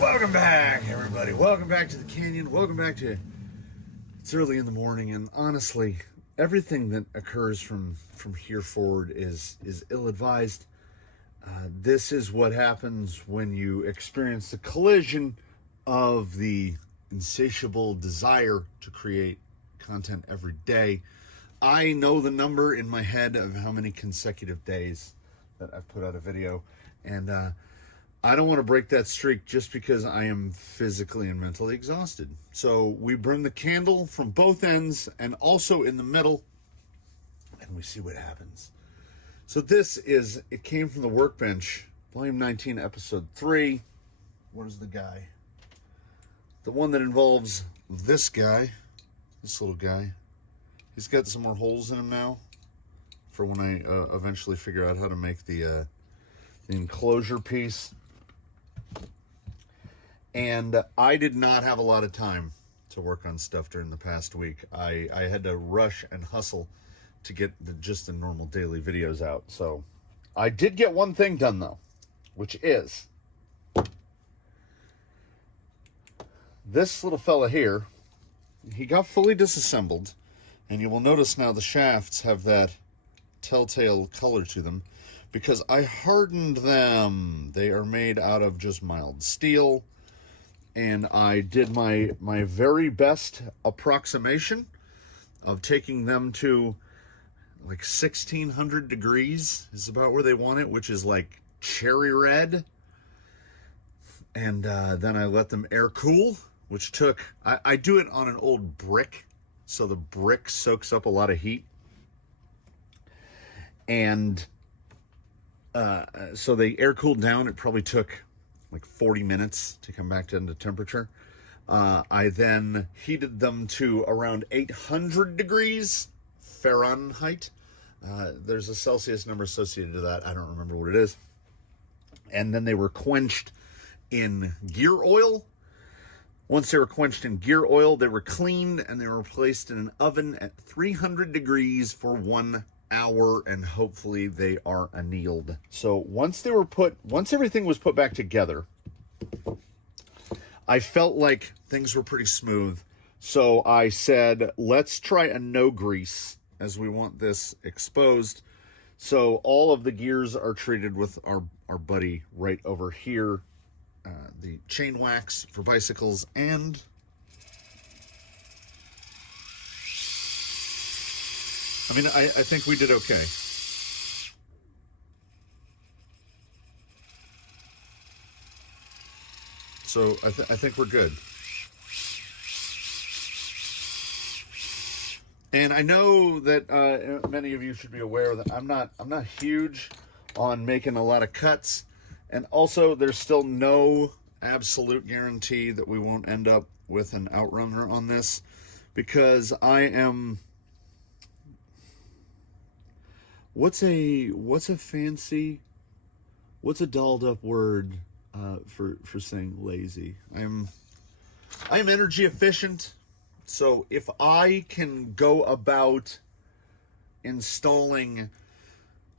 Welcome back, everybody. Welcome back to the canyon. Welcome back to... It's early in the morning, and honestly, everything that occurs from here forward is ill-advised. This is what happens when you experience the collision of the insatiable desire to create content every day. I know the number in my head of how many consecutive days that I've put out a video, and I don't want to break that streak just because I am physically and mentally exhausted. So we burn the candle from both ends and also in the middle, and we see what happens. So it came from the workbench, Volume 19, Episode 3. Where's the guy? The one that involves this guy, this little guy. He's got some more holes in him now for when I eventually figure out how to make the enclosure piece. And I did not have a lot of time to work on stuff during the past week. I had to rush and hustle to get just the normal daily videos out. So I did get one thing done, though, which is this little fella here. He got fully disassembled, and you will notice now the shafts have that telltale color to them because I hardened them. They are made out of just mild steel, and I did my very best approximation of taking them to like 1600 degrees is about where they want it, which is like cherry red. And then I let them air cool, which took, I do it on an old brick, so the brick soaks up a lot of heat. And so they air cooled down. It probably took like 40 minutes to come back to temperature. I then heated them to around 800 degrees Fahrenheit. There's a Celsius number associated to that. I don't remember what it is. And then they were quenched in gear oil. Once they were quenched in gear oil, they were cleaned and they were placed in an oven at 300 degrees for 1 hour, and hopefully they are annealed. So once everything was put back together, I felt like things were pretty smooth. So I said, let's try a no grease, as we want this exposed. So all of the gears are treated with our buddy right over here. The chain wax for bicycles, and I mean, I think we did okay. So I think we're good. And I know that many of you should be aware that I'm not huge on making a lot of cuts. And also, there's still no absolute guarantee that we won't end up with an outrunner on this, because I am... What's a dolled up word for saying lazy? I'm energy efficient, so if I can go about installing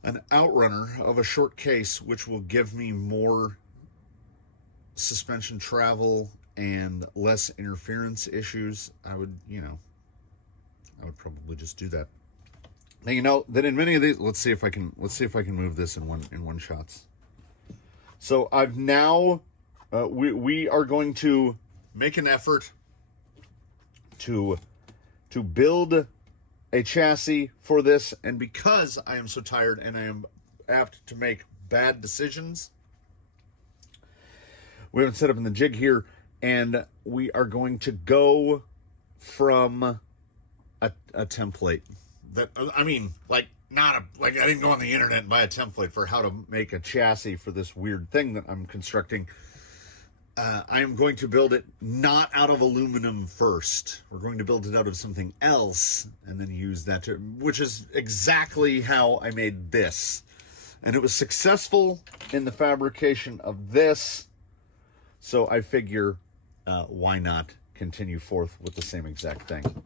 an outrunner of a short case, which will give me more suspension travel and less interference issues, I would probably just do that. Now, that in many of these, let's see if I can move this in one shots. So I've now, we are going to make an effort to build a chassis for this, and because I am so tired and I am apt to make bad decisions, we haven't set up in the jig here, and we are going to go from a template that, I mean, like I didn't go on the internet and buy a template for how to make a chassis for this weird thing that I'm constructing. I am going to build it not out of aluminum first. We're going to build it out of something else and then use that which is exactly how I made this. And it was successful in the fabrication of this. So I figure, why not continue forth with the same exact thing?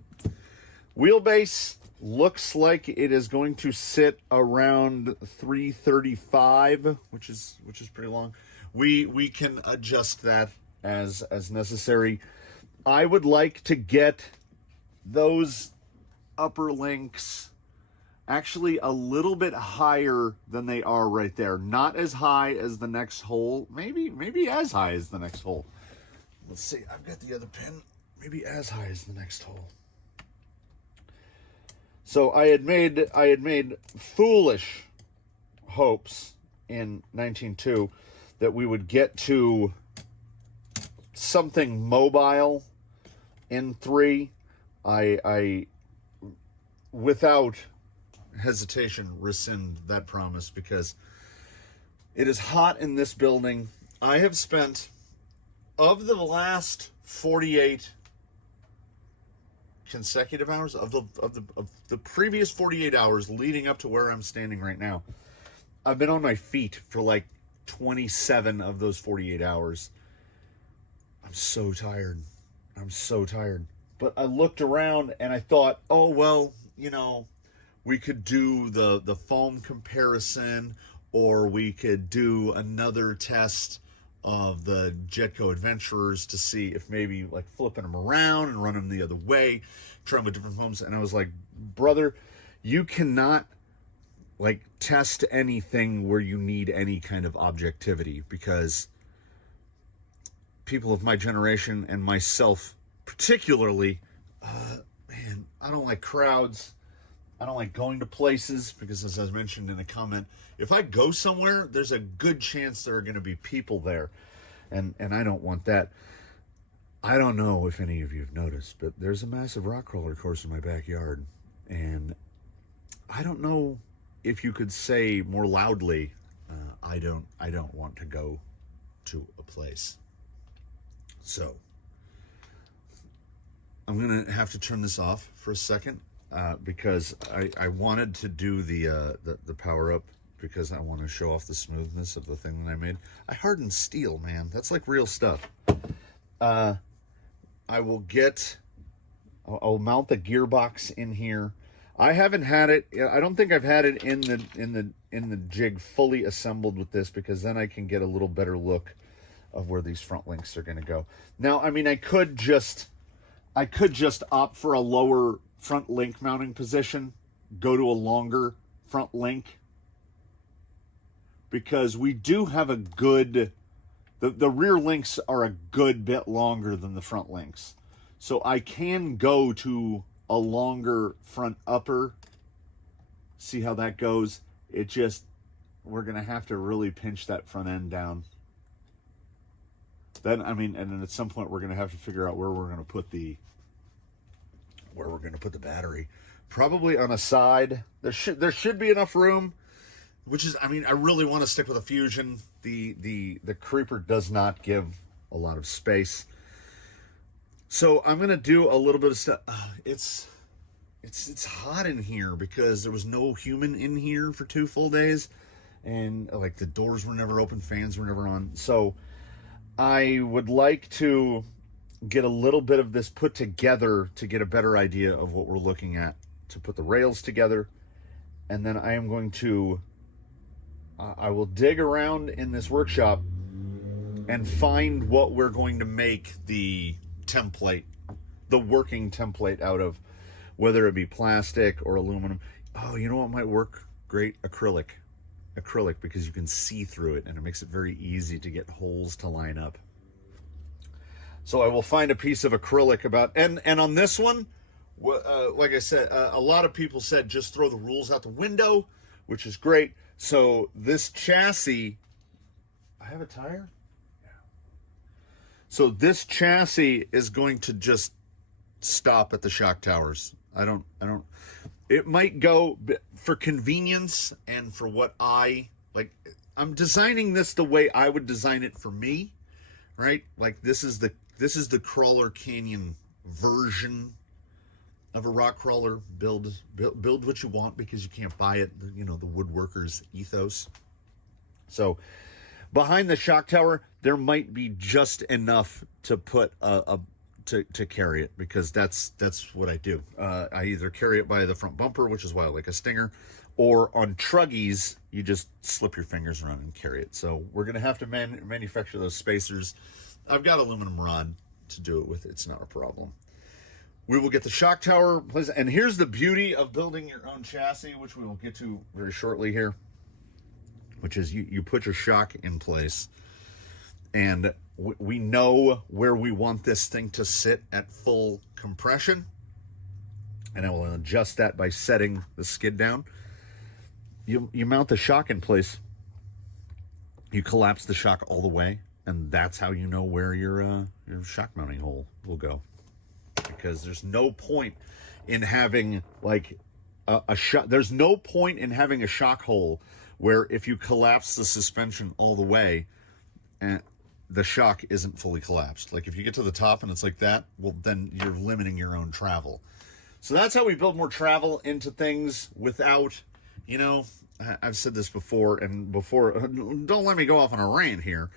Wheelbase looks like it is going to sit around 335, which is pretty long. We can adjust that as necessary. I would like to get those upper links actually a little bit higher than they are right there. Not as high as the next hole. Maybe as high as the next hole. Let's see. I've got the other pin. Maybe as high as the next hole. So I had made foolish hopes in 19.2 that we would get to something mobile in 3. I without hesitation rescind that promise, because it is hot in this building. I have spent, of the last 48 consecutive hours, of the previous 48 hours leading up to where I'm standing right now, I've been on my feet for like 27 of those 48 hours. I'm so tired. But I looked around and I thought, oh, well, you know, we could do the foam comparison, or we could do another test of the Jetco Adventurers to see if maybe like flipping them around and running them the other way, try them with different foams. And I was like, brother, you cannot like test anything where you need any kind of objectivity, because people of my generation, and myself particularly, man, I don't like crowds. I don't like going to places, because as I mentioned in a comment, if I go somewhere, there's a good chance there are going to be people there. And I don't want that. I don't know if any of you have noticed, but there's a massive rock crawler course in my backyard. And I don't know if you could say more loudly, I don't want to go to a place. So I'm going to have to turn this off for a second, because I wanted to do the power up, because I want to show off the smoothness of the thing that I made. I hardened steel, man. That's like real stuff. I'll mount the gearbox in here. I haven't had it. I don't think I've had it in the jig fully assembled with this, because then I can get a little better look of where these front links are going to go. Now, I mean, I could just opt for a lower front link mounting position, go to a longer front link, because we do have a good, the rear links are a good bit longer than the front links. So I can go to a longer front upper, see how that goes. It just, we're going to have to really pinch that front end down. Then, I mean, and then at some point we're going to have to figure out where we're going to put the battery. Probably on a side. There should be enough room, which is, I mean, I really want to stick with a Fusion. The Creeper does not give a lot of space. So I'm going to do a little bit of stuff. It's hot in here because there was no human in here for 2 full days, and like the doors were never open, fans were never on. So I would like to get a little bit of this put together to get a better idea of what we're looking at, to put the rails together. And then I am going to, I will dig around in this workshop and find what we're going to make the template, the working template out of, whether it be plastic or aluminum. Oh, you know what might work great? Acrylic, because you can see through it and it makes it very easy to get holes to line up. So I will find a piece of acrylic and on this one, like I said, a lot of people said just throw the rules out the window, which is great. So this chassis, I have a tire? Yeah. So this chassis is going to just stop at the shock towers. It might go for convenience and for what I like. I'm designing this the way I would design it for me, right? Like this is the Crawler Canyon version of a rock crawler. Build what you want, because you can't buy it. You know, the woodworker's ethos. So behind the shock tower, there might be just enough to put to carry it, because that's what I do. I either carry it by the front bumper, which is why I like a Stinger, or on truggies, you just slip your fingers around and carry it. So we're going to have to manufacture those spacers I've got aluminum rod to do it with. It's not a problem. We will get the shock tower, and here's the beauty of building your own chassis, which we will get to very shortly here, which is you put your shock in place, and we know where we want this thing to sit at full compression, and I will adjust that by setting the skid down. You mount the shock in place, you collapse the shock all the way, and that's how you know where your shock mounting hole will go. Because there's no point in having like a shock. There's no point in having a shock hole where if you collapse the suspension all the way, and the shock isn't fully collapsed. Like if you get to the top and it's like that, well, then you're limiting your own travel. So that's how we build more travel into things without, you know, I've said this before, don't let me go off on a rant here,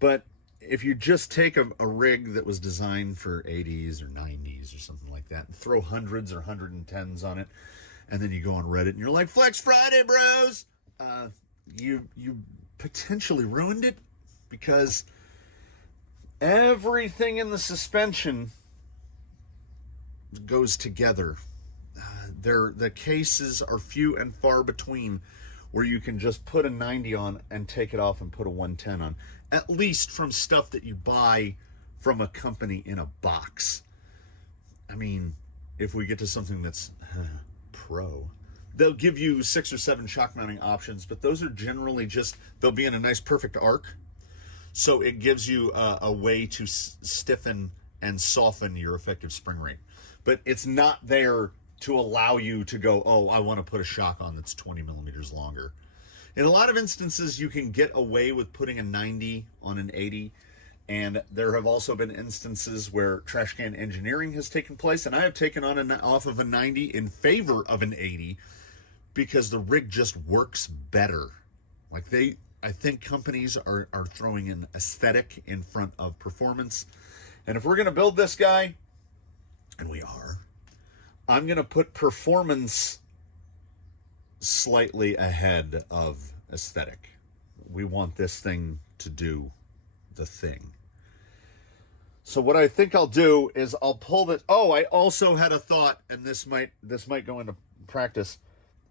but if you just take a rig that was designed for 80s or 90s or something like that and throw hundreds or 110s on it, and then you go on Reddit and you're like, Flex Friday, bros, you potentially ruined it, because everything in the suspension goes together. The cases are few and far between where you can just put a 90 on and take it off and put a 110 on, at least from stuff that you buy from a company in a box. I mean, if we get to something that's pro, they'll give you 6 or 7 shock mounting options, but those are generally just, they'll be in a nice perfect arc. So it gives you a way to stiffen and soften your effective spring rate. But it's not there to allow you to go, oh, I want to put a shock on that's 20 millimeters longer. In a lot of instances, you can get away with putting a 90 on an 80. And there have also been instances where trash can engineering has taken place. And I have taken on off of a 90 in favor of an 80 because the rig just works better. Like I think companies are throwing an aesthetic in front of performance. And if we're going to build this guy, and we are, I'm going to put performance slightly ahead of aesthetic. We want this thing to do the thing. So what I think I'll do is I'll pull that. Oh, I also had a thought, and this might go into practice.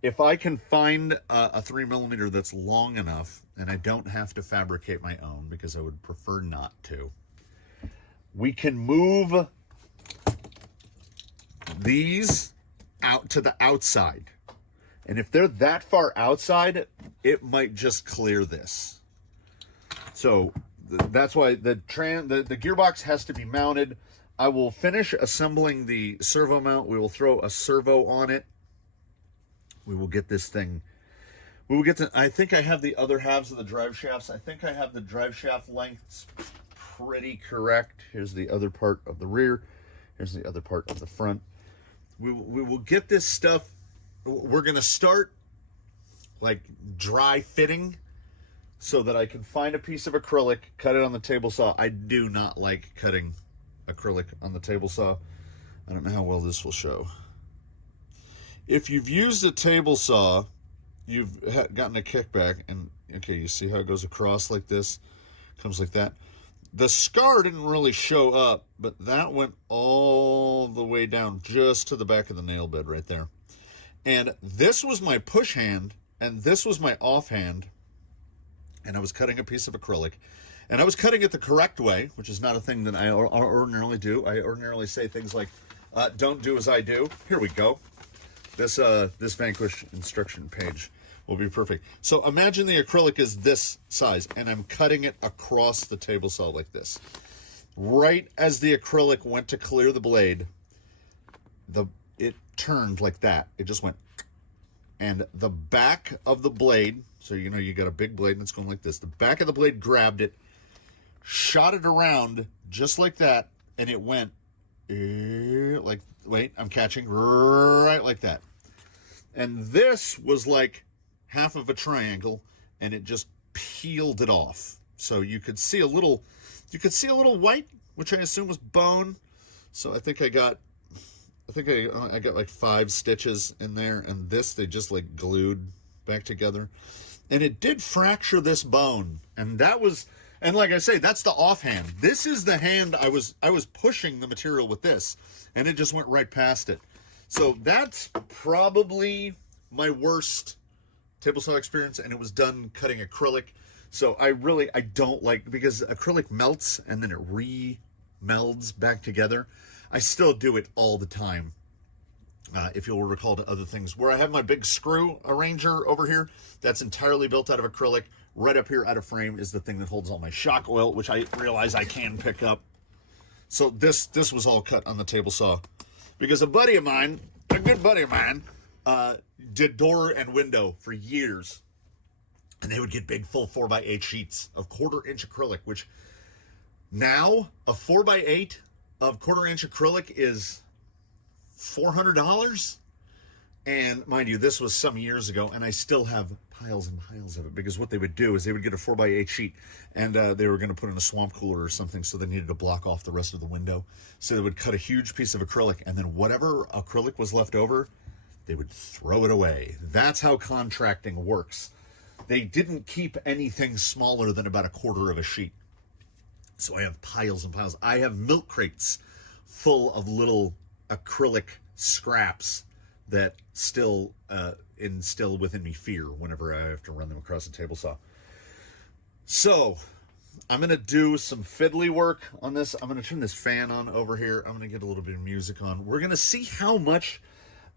If I can find a 3 millimeter that's long enough, and I don't have to fabricate my own because I would prefer not to, we can move these out to the outside. And if they're that far outside, it might just clear this. So that's why the gearbox has to be mounted. I will finish assembling the servo mount. We will throw a servo on it. We will get this thing. We will get to, I think I have the other halves of the drive shafts. I think I have the drive shaft lengths pretty correct. Here's the other part of the rear. Here's the other part of the front. We will get this stuff. We're going to start like dry fitting so that I can find a piece of acrylic, cut it on the table saw. I do not like cutting acrylic on the table saw. I don't know how well this will show. If you've used a table saw, you've gotten a kickback, and okay, you see how it goes across like this, comes like that. The scar didn't really show up, but that went all the way down just to the back of the nail bed right there. And this was my push hand, and this was my off hand, and I was cutting a piece of acrylic, and I was cutting it the correct way, which is not a thing that I ordinarily do. I ordinarily say things like, don't do as I do. Here we go. This Vanquish instruction page will be perfect. So imagine the acrylic is this size, and I'm cutting it across the table saw like this. Right as the acrylic went to clear the blade, it turned like that. It just went, and the back of the blade, so you know you got a big blade and it's going like this. The back of the blade grabbed it, shot it around just like that, and it went like, wait, I'm catching, right like that. And this was like half of a triangle, and it just peeled it off. So you could see a little white, which I assume was bone. So I think I got like 5 stitches in there, and this they just like glued back together. And it did fracture this bone, and that was, And like I say, that's the offhand. This is the hand I was pushing the material with this, and it just went right past it. So that's probably my worst table saw experience, and it was done cutting acrylic. So I don't like, because acrylic melts and then it re-melds back together. I still do it all the time. If you'll recall to other things, where I have my big screw arranger over here, that's entirely built out of acrylic. Right up here out of frame is the thing that holds all my shock oil, which I realize I can pick up. So this was all cut on the table saw, because a buddy of mine, a good buddy of mine, did door and window for years, and they would get big full 4x8 sheets of 1/4 inch acrylic, which now a 4x8 of 1/4 inch acrylic is $400. And mind you, this was some years ago, and I still have piles and piles of it, because what they would do is they would get a 4x8 sheet, and they were going to put in a swamp cooler or something, so they needed to block off the rest of the window. So they would cut a huge piece of acrylic, and then whatever acrylic was left over, they would throw it away. That's how contracting works. They didn't keep anything smaller than about 1/4 of a sheet. So I have piles and piles. I have milk crates full of little acrylic scraps that still instill within me fear whenever I have to run them across the table saw. So I'm going to do some fiddly work on this. I'm going to turn this fan on over here. I'm going to get a little bit of music on. We're going to see how much,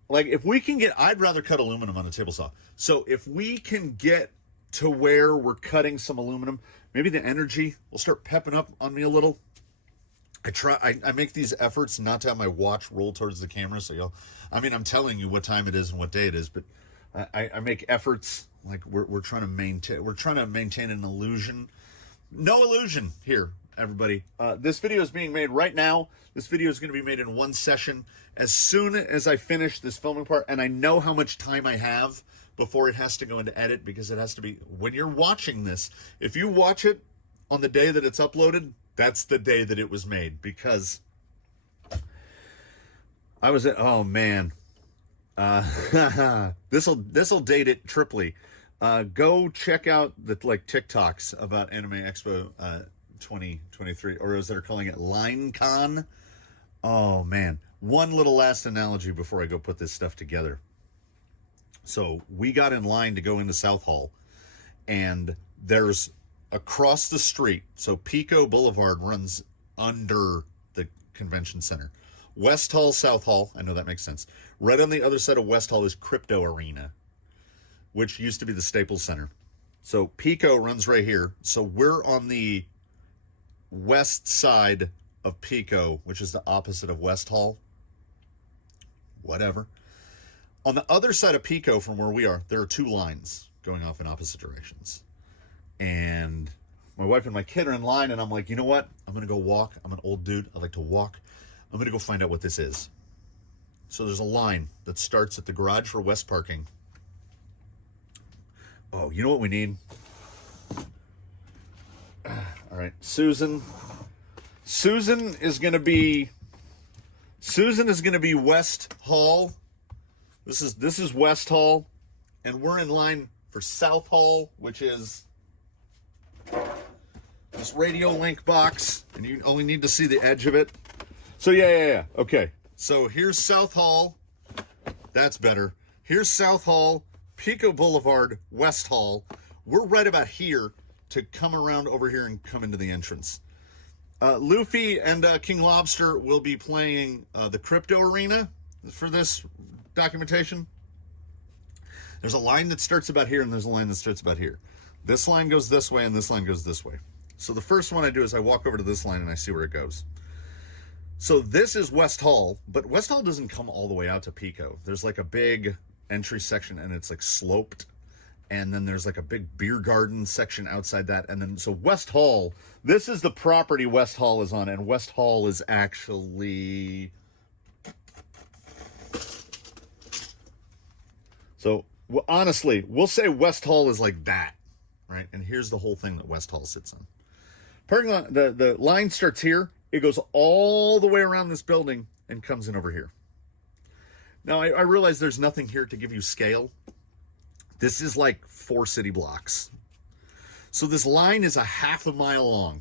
like, if we can get, I'd rather cut aluminum on a table saw. So if we can get to where we're cutting some aluminum, maybe the energy will start pepping up on me a little. I make these efforts not to have my watch roll towards the camera, so I'm telling you what time it is and what day it is, but I make efforts, like we're trying to maintain an illusion. No illusion here, everybody. This video is being made right now. This video is going to be made in one session. As soon as I finish this filming part, and I know how much time I have before it has to go into edit, because it has to be, when you're watching this, if you watch it on the day that it's uploaded, that's the day that it was made, because I was at, oh man, this'll date it triply. Go check out the TikToks about Anime Expo 2023, or as they're calling it, LineCon. Oh man, one little last analogy before I go put this stuff together. So we got in line to go into South Hall, and there's across the street, so Pico Boulevard runs under the convention center. West Hall, South Hall, I know that makes sense. Right on the other side of West Hall is Crypto Arena, which used to be the Staples Center. So Pico runs right here. So we're on the west side of Pico, which is the opposite of West Hall. Whatever. On the other side of Pico from where we are, there are two lines going off in opposite directions. And my wife and my kid are in line, and I'm like, you know what? I'm going to go walk. I'm an old dude. I like to walk. I'm going to go find out what this is. So there's a line that starts at the garage for West Parking. Oh, you know what we need? All right, Susan is going to be West Hall. This is West Hall, and we're in line for South Hall, which is this radio link box, and you only need to see the edge of it. So yeah. Okay. So here's South Hall. That's better. Here's South Hall, Pico Boulevard, West Hall. We're right about here to come around over here and come into the entrance. Luffy and King Lobster will be playing the Crypto Arena for this documentation. There's a line that starts about here, and there's a line that starts about here. This line goes this way, and this line goes this way. So the first one I do is I walk over to this line, and I see where it goes. So this is West Hall, but West Hall doesn't come all the way out to Pico. There's like a big entry section, and it's like sloped. And then there's like a big beer garden section outside that. And then, so West Hall, this is the property West Hall is on. And West Hall is actually, so well, honestly, we'll say West Hall is like that, right? And here's the whole thing that West Hall sits on. Parking lot, the line starts here. It goes all the way around this building and comes in over here. Now, I realize there's nothing here to give you scale. This is like 4 city blocks. So this line is a half a mile long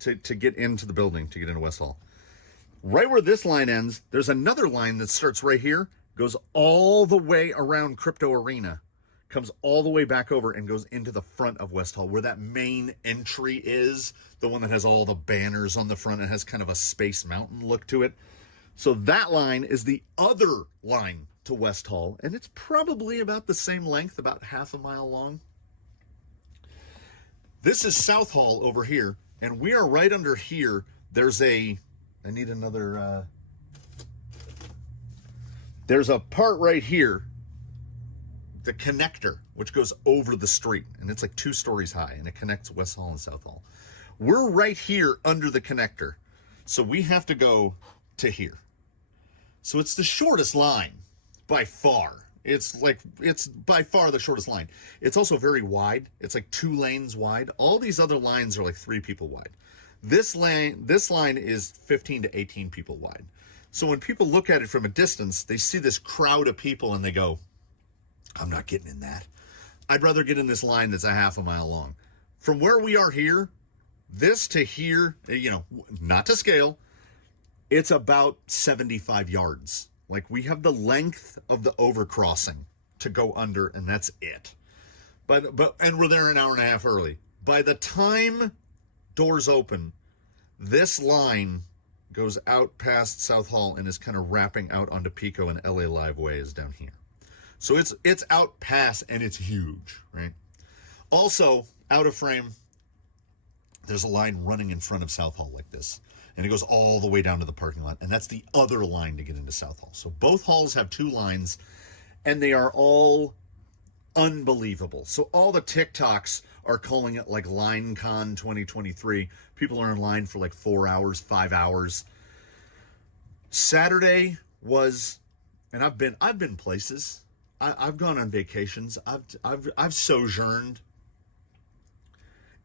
to get into the building, to get into West Hall. Right where this line ends, there's another line that starts right here, goes all the way around Crypto Arena, comes all the way back over and goes into the front of West Hall, where that main entry is, the one that has all the banners on the front and has kind of a Space Mountain look to it. So that line is the other line to West Hall, and it's probably about the same length, about half a mile long. This is South Hall over here, and we are right under here. There's a, I need another, there's a part right here, the connector, which goes over the street, and it's like 2 stories high, and it connects West Hall and South Hall. We're right here under the connector, so we have to go to here. So it's the shortest line by far. It's by far the shortest line. It's also very wide. It's like 2 lanes wide. All these other lines are like 3 people wide. This line is 15 to 18 people wide. So when people look at it from a distance, they see this crowd of people and they go, I'm not getting in that. I'd rather get in this line that's a half a mile long. From where we are here, this to here, you know, not to scale, it's about 75 yards. Like, we have the length of the overcrossing to go under, and that's it. And we're there an hour and a half early. By the time doors open, this line goes out past South Hall and is kind of wrapping out onto Pico, and LA Live Way is down here. So it's out past, and it's huge, right? Also, out of frame, there's a line running in front of South Hall like this. And it goes all the way down to the parking lot. And that's the other line to get into South Hall. So both halls have 2 lines, and they are all unbelievable. So all the TikToks are calling it like LineCon 2023. People are in line for like 4 hours, 5 hours. Saturday was, and I've been places. I've gone on vacations. I've sojourned.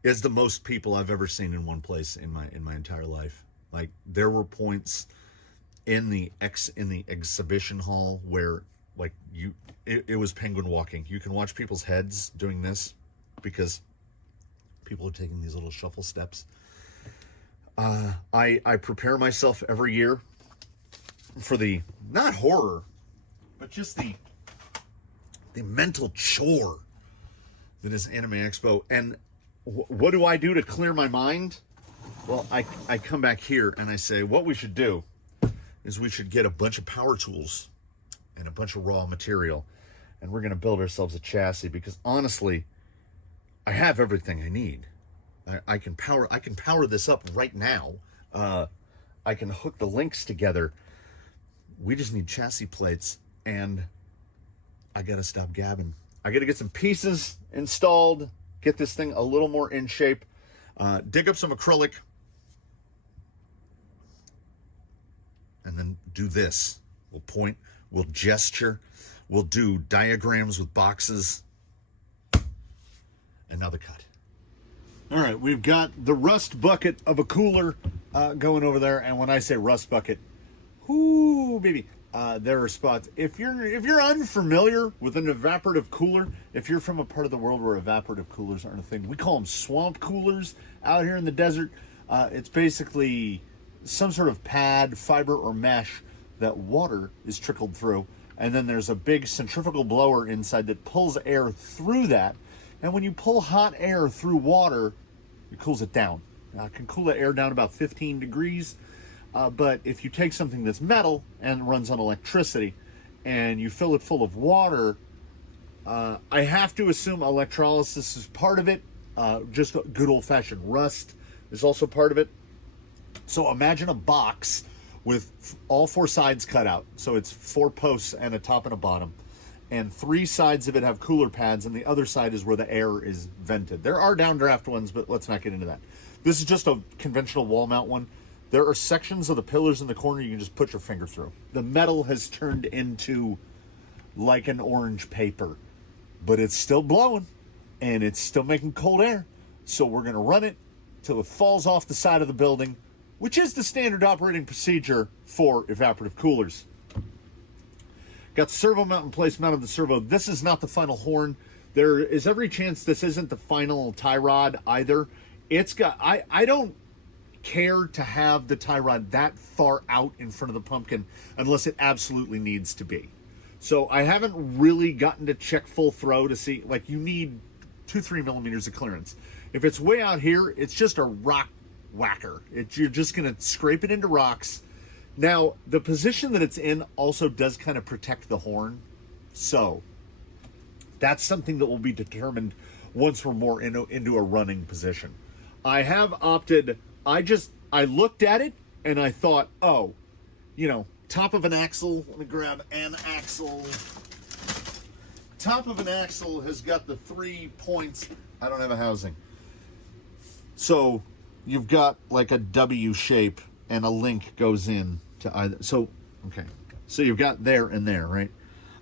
Is the most people I've ever seen in one place in my entire life. Like, there were points in the exhibition hall where, like, it was penguin walking. You can watch people's heads doing this because people are taking these little shuffle steps. I prepare myself every year for the, not horror, but just the mental chore that is Anime Expo. And what do I do to clear my mind? Well, I come back here and I say, what we should do is we should get a bunch of power tools and a bunch of raw material, and we're going to build ourselves a chassis, because honestly, I have everything I need. I can power this up right now. I can hook the links together. We just need chassis plates, and I got to stop gabbing. I got to get some pieces installed, get this thing a little more in shape, dig up some acrylic, and then do this. We'll point, we'll gesture, we'll do diagrams with boxes, and now the cut. All right, we've got the rust bucket of a cooler going over there, and when I say rust bucket, whoo, baby, there are spots. If you're unfamiliar with an evaporative cooler, if you're from a part of the world where evaporative coolers aren't a thing, we call them swamp coolers out here in the desert. It's basically some sort of pad, fiber, or mesh that water is trickled through, and then there's a big centrifugal blower inside that pulls air through that. And when you pull hot air through water, it cools it down. Now, it can cool the air down about 15 degrees. But if you take something that's metal and runs on electricity and you fill it full of water, I have to assume electrolysis is part of it. Just good old-fashioned rust is also part of it. So imagine a box with all 4 sides cut out. So it's 4 posts and a top and a bottom. And 3 sides of it have cooler pads, and the other side is where the air is vented. There are downdraft ones, but let's not get into that. This is just a conventional wall mount one. There are sections of the pillars in the corner you can just put your finger through. The metal has turned into like an orange paper, but it's still blowing, and it's still making cold air. So we're going to run it till it falls off the side of the building, which is the standard operating procedure for evaporative coolers. Got the servo mount in place, mounted the servo. This is not the final horn. There is every chance this isn't the final tie rod either. It's got, I don't care to have the tie rod that far out in front of the pumpkin unless it absolutely needs to be. So I haven't really gotten to check full throw to see, like, you need 2-3 millimeters of clearance. If it's way out here, it's just a rock whacker. You're just going to scrape it into rocks. Now, the position that it's in also does kind of protect the horn. So that's something that will be determined once we're more into a running position. I have opted, I looked at it and I thought, oh, you know, top of an axle, let me grab an axle. Top of an axle has got the 3 points. I don't have a housing. So you've got like a W shape and a link goes in to either. So, okay. So you've got there and there, right?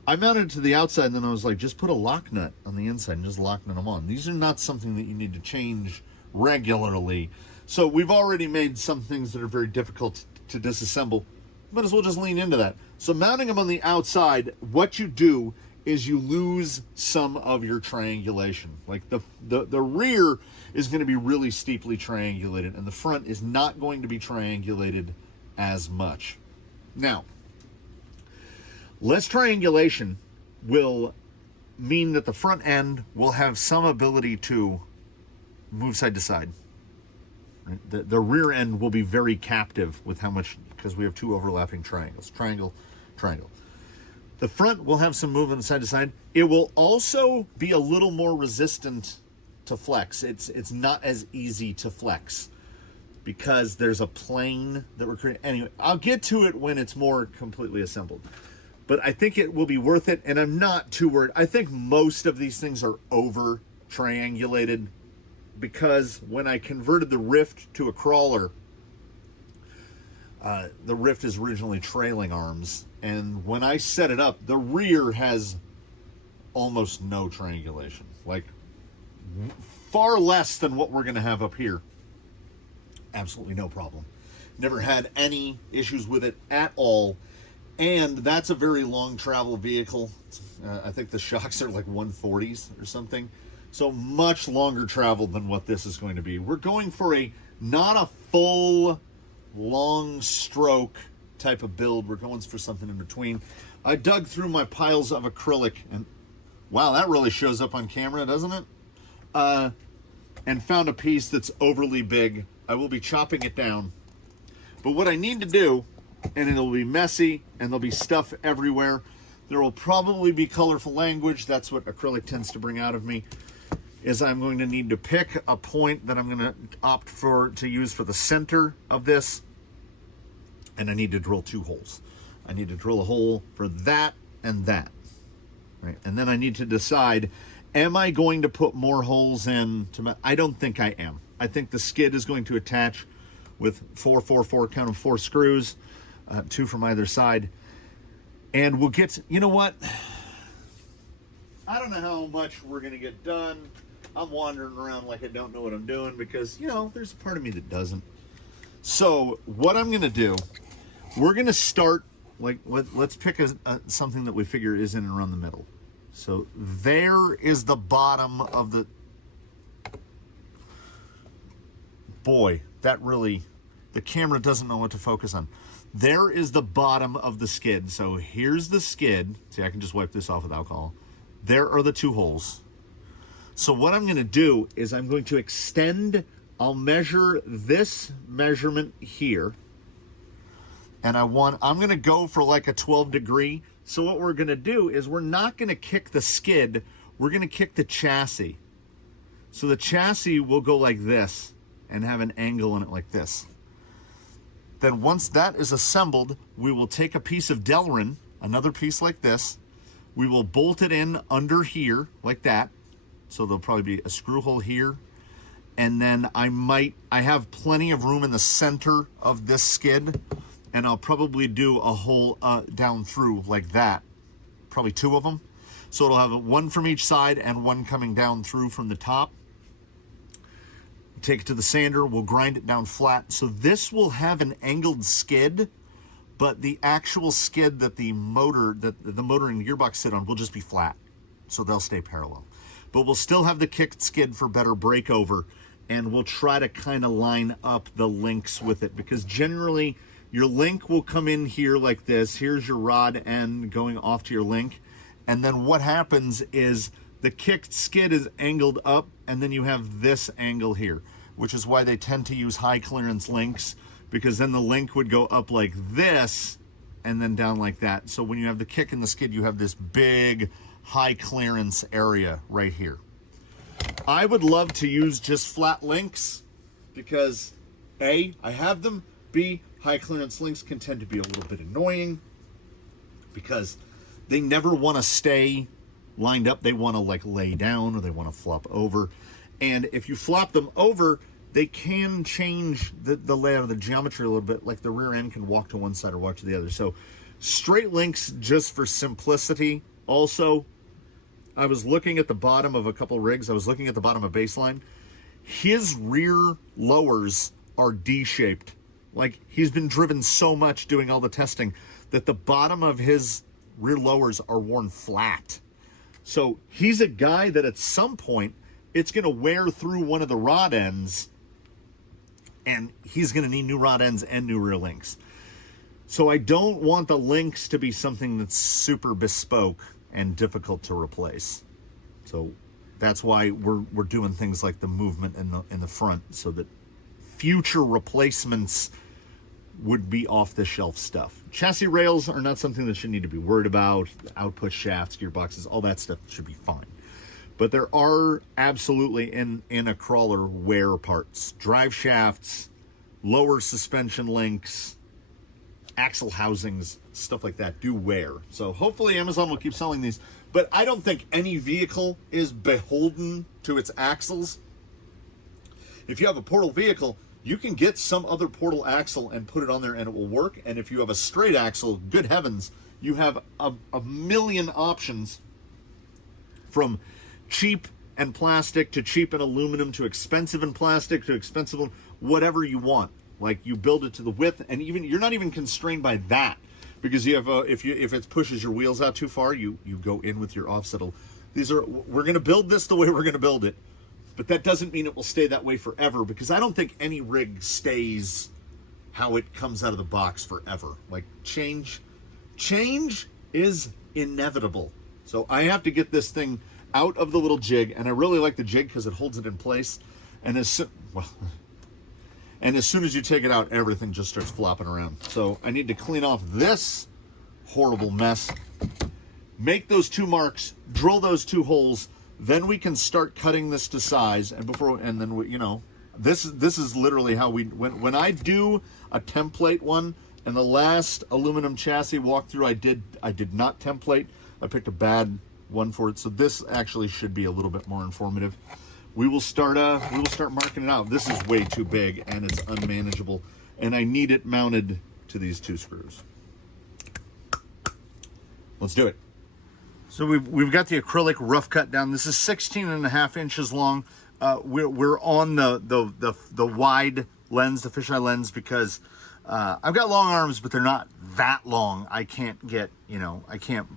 I mounted it to the outside and then I was like, just put a lock nut on the inside and just lock nut them on. These are not something that you need to change regularly. So we've already made some things that are very difficult to disassemble. Might as well just lean into that. So mounting them on the outside, what you do is you lose some of your triangulation. Like the rear is going to be really steeply triangulated and the front is not going to be triangulated as much. Now, less triangulation will mean that the front end will have some ability to move side to side. The rear end will be very captive with how much, because we have 2 overlapping triangles. Triangle, triangle. The front will have some movement side to side. It will also be a little more resistant to flex. It's not as easy to flex because there's a plane that we're creating. Anyway, I'll get to it when it's more completely assembled. But I think it will be worth it, and I'm not too worried. I think most of these things are over triangulated because when I converted the Rift to a crawler, the Rift is originally trailing arms, and when I set it up, the rear has almost no triangulation, like far less than what we're going to have up here. Absolutely no problem. Never had any issues with it at all, and that's a very long travel vehicle. I think the shocks are like 140s or something. So much longer travel than what this is going to be. We're going for not a full long stroke type of build. We're going for something in between. I dug through my piles of acrylic and wow, that really shows up on camera, doesn't it? And found a piece that's overly big. I will be chopping it down. But what I need to do, and it'll be messy and there'll be stuff everywhere. There will probably be colorful language. That's what acrylic tends to bring out of me. Is I'm going to need to pick a point that I'm going to opt to use for the center of this. And I need to drill 2 holes. I need to drill a hole for that and that. Right? And then I need to decide, am I going to put more holes in? I don't think I am. I think the skid is going to attach with 4, count of 4 screws, 2 from either side. And we'll get, you know what? I don't know how much we're going to get done. I'm wandering around like I don't know what I'm doing because, you know, there's a part of me that doesn't. So what I'm going to do, we're going to start, like, let's pick something that we figure is in and around the middle. So there is the bottom of the, boy, that really, the camera doesn't know what to focus on. There is the bottom of the skid. So here's the skid. See, I can just wipe this off with alcohol. There are the 2 holes. So what I'm going to do is I'm going to extend, I'll measure this measurement here. And I'm going to go for like a 12 degree. So what we're going to do is we're not going to kick the skid. We're going to kick the chassis. So the chassis will go like this and have an angle in it like this. Then once that is assembled, we will take a piece of Delrin, another piece like this. We will bolt it in under here like that. So there'll probably be a screw hole here. And then I have plenty of room in the center of this skid. And I'll probably do a hole down through like that. Probably 2 of them. So it'll have 1 from each side and 1 coming down through from the top. Take it to the sander, we'll grind it down flat. So this will have an angled skid, but the actual skid that the motor and gearbox sit on will just be flat. So they'll stay parallel. but we'll still have the kicked skid for better breakover, and we'll try to kind of line up the links with it, because generally your link will come in here like this. Here's your rod end going off to your link, and then what happens is the kicked skid is angled up, and then you have this angle here, which is why they tend to use high clearance links, because then the link would go up like this and then down like that. So when you have the kick and the skid, you have this big high clearance area right here. I would love to use just flat links because A, I have them. B, high clearance links can tend to be a little bit annoying because they never want to stay lined up. They want to like lay down, or they want to flop over. And if you flop them over, they can change the layout of the geometry a little bit. Like the rear end can walk to one side or walk to the other. So straight links just for simplicity. Also, I was looking at the bottom of a couple rigs. I was looking at the bottom of Baseline. His rear lowers are D-shaped. Like, he's been driven so much doing all the testing that the bottom of his rear lowers are worn flat. So he's a guy that at some point it's going to wear through one of the rod ends, and he's going to need new rod ends and new rear links. So I don't want the links to be something that's super bespoke and difficult to replace. So that's why we're doing things like the movement in the front, so that future replacements would be off-the-shelf stuff. Chassis rails are not something that you need to be worried about. Output shafts, gearboxes, all that stuff should be fine. But there are absolutely in a crawler wear parts. Drive shafts, lower suspension links, axle housings, stuff like that do wear. So hopefully Amazon will keep selling these. But I don't think any vehicle is beholden to its axles. If you have a portal vehicle, you can get some other portal axle and put it on there and it will work. And if you have a straight axle, good heavens, you have a million options, from cheap and plastic to cheap and aluminum to expensive and plastic to expensive, whatever you want. Like, you build it to the width, and even you're not even constrained by that, because you have if it pushes your wheels out too far, you go in with your offset. We're going to build this the way we're going to build it. But that doesn't mean it will stay that way forever, because I don't think any rig stays how it comes out of the box forever. Like, change is inevitable. So I have to get this thing out of the little jig, and I really like the jig because it holds it in place. And as soon as you take it out, everything just starts flopping around. So I need to clean off this horrible mess, make those 2 marks, drill those 2 holes. Then we can start cutting this to size, and then this is literally how when I do a template one. And the last aluminum chassis walkthrough I did not template. I picked a bad one for it, so this actually should be a little bit more informative. We will start marking it out. This is way too big and it's unmanageable, and I need it mounted to these 2 screws. Let's do it. So we've got the acrylic rough cut down. This is 16.5 inches long. We're on the wide lens, the fisheye lens, because I've got long arms, but they're not that long. I can't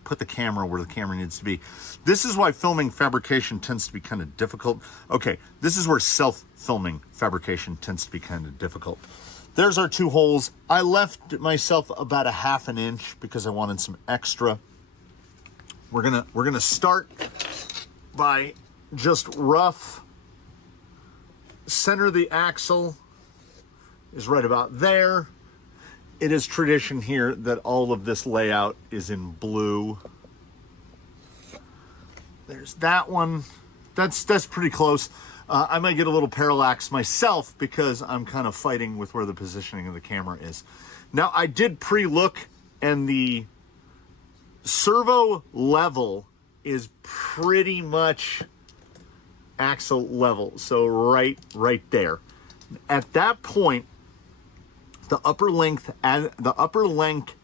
put the camera where the camera needs to be. This is why filming fabrication tends to be kind of difficult. Okay, this is where self-filming fabrication tends to be kind of difficult. There's our 2 holes. I left myself about 1/2 inch because I wanted some extra. We're gonna start by just rough center the axle is right about there. It is tradition here that all of this layout is in blue. There's that one. That's pretty close. I might get a little parallax myself because I'm kind of fighting with where the positioning of the camera is. Now, I did pre-look, and the servo level is pretty much axle level. So right there. At that point, the upper length, the upper length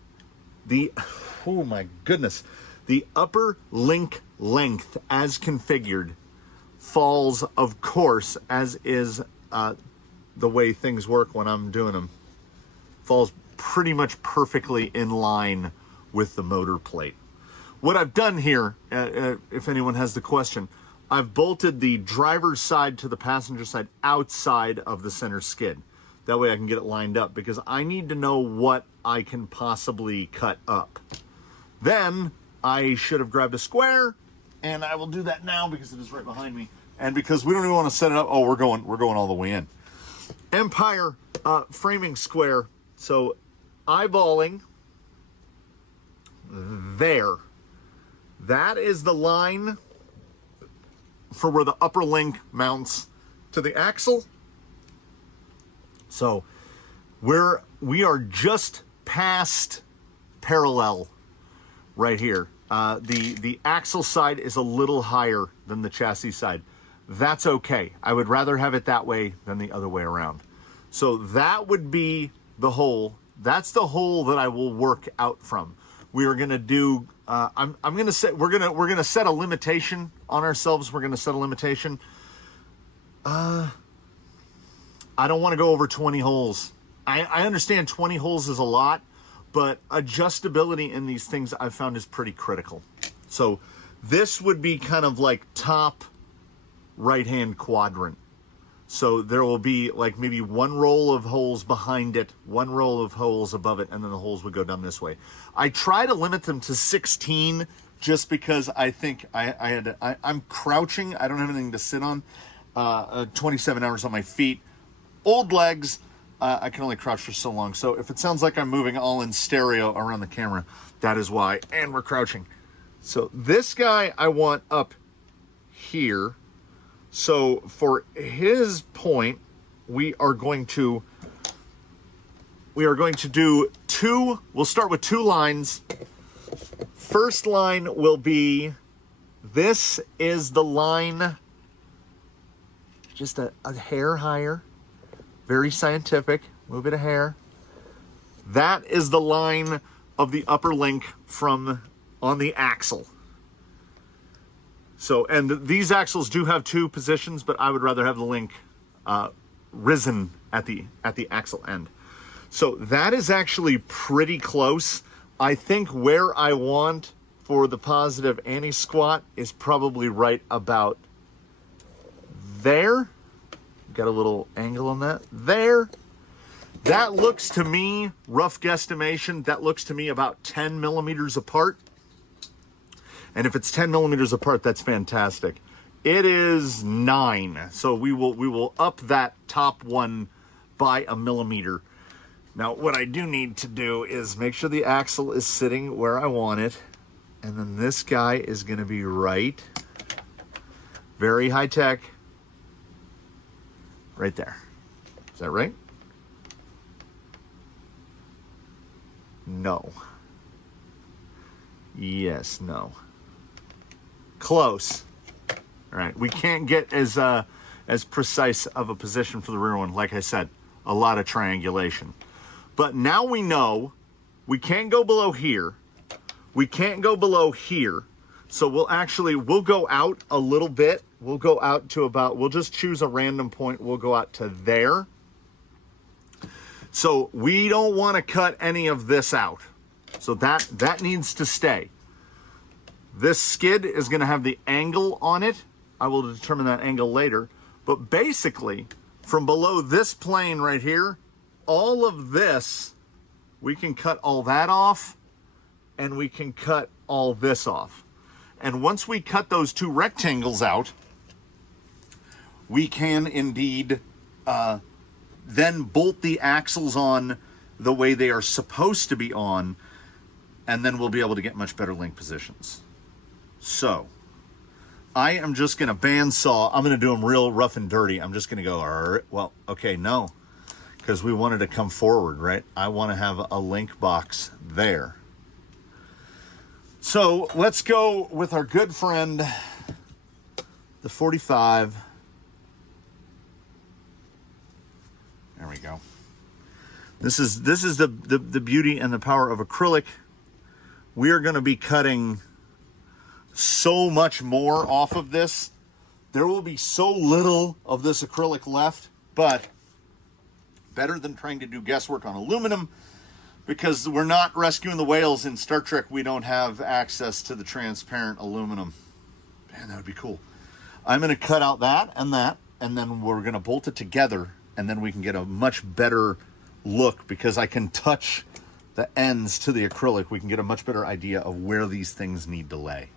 as configured falls, of course, as is the way things work when I'm doing them, falls pretty much perfectly in line with the motor plate. What I've done here, if anyone has the question, I've bolted the driver's side to the passenger side outside of the center skid. That way I can get it lined up, because I need to know what I can possibly cut up. Then I should have grabbed a square, and I will do that now because it is right behind me. And because we don't even want to set it up. Oh, we're going all the way in. Empire framing square. So eyeballing there. That is the line for where the upper link mounts to the axle. So we are just past parallel right here. The axle side is a little higher than the chassis side. That's okay. I would rather have it that way than the other way around. So that would be the hole. That's the hole that I will work out from. We are going to do, I'm going to set, we're going to set a limitation on ourselves. We're going to set a limitation. I don't want to go over 20 holes. I understand 20 holes is a lot, but adjustability in these things I've found is pretty critical. So this would be kind of like top right-hand quadrant. So there will be like maybe one row of holes behind it, one row of holes above it, and then the holes would go down this way. I try to limit them to 16 just because I think I'm crouching. I don't have anything to sit on. 27 hours on my feet. Old legs. I can only crouch for so long. So if it sounds like I'm moving all in stereo around the camera, that is why. And we're crouching. So this guy I want up here. So for his point, we are going to do two. We'll start with two lines. First line will be, this is the line just a hair higher. Very scientific. Move it a hair. That is the line of the upper link from on the axle. So, and these axles do have two positions, but I would rather have the link risen at the axle end. So that is actually pretty close. I think where I want for the positive anti-squat is probably right about there. Got a little angle on that. There. That looks to me, rough guesstimation, that looks to me about 10 millimeters apart. And if it's 10 millimeters apart, that's fantastic. It is 9. So we will up that top one by a millimeter. Now, what I do need to do is make sure the axle is sitting where I want it. And then this guy is going to be right. Very high tech. Right there. Is that right? No. Yes, no. Close. All right, we can't get as precise of a position for the rear one. Like I said, a lot of triangulation. But now we know we can't go below here. We can't go below here. So we'll go out a little bit. We'll go out to about, we'll just choose a random point. We'll go out to there. So we don't want to cut any of this out. So that needs to stay. This skid is going to have the angle on it. I will determine that angle later. But basically, from below this plane right here, all of this, we can cut all that off, and we can cut all this off. And once we cut those two rectangles out, we can indeed then bolt the axles on the way they are supposed to be on, and then we'll be able to get much better link positions. So I am just going to bandsaw. I'm going to do them real rough and dirty. I'm just going to go, all right, well, okay, no, because we wanted to come forward, right? I want to have a link box there. So let's go with our good friend, the 45. There we go. This is the beauty and the power of acrylic. We are going to be cutting so much more off of this. There will be so little of this acrylic left, but better than trying to do guesswork on aluminum, because we're not rescuing the whales in Star Trek. We don't have access to the transparent aluminum. Man, that would be cool. I'm going to cut out that, and then we're going to bolt it together, and then we can get a much better look because I can touch the ends to the acrylic. We can get a much better idea of where these things need to lay.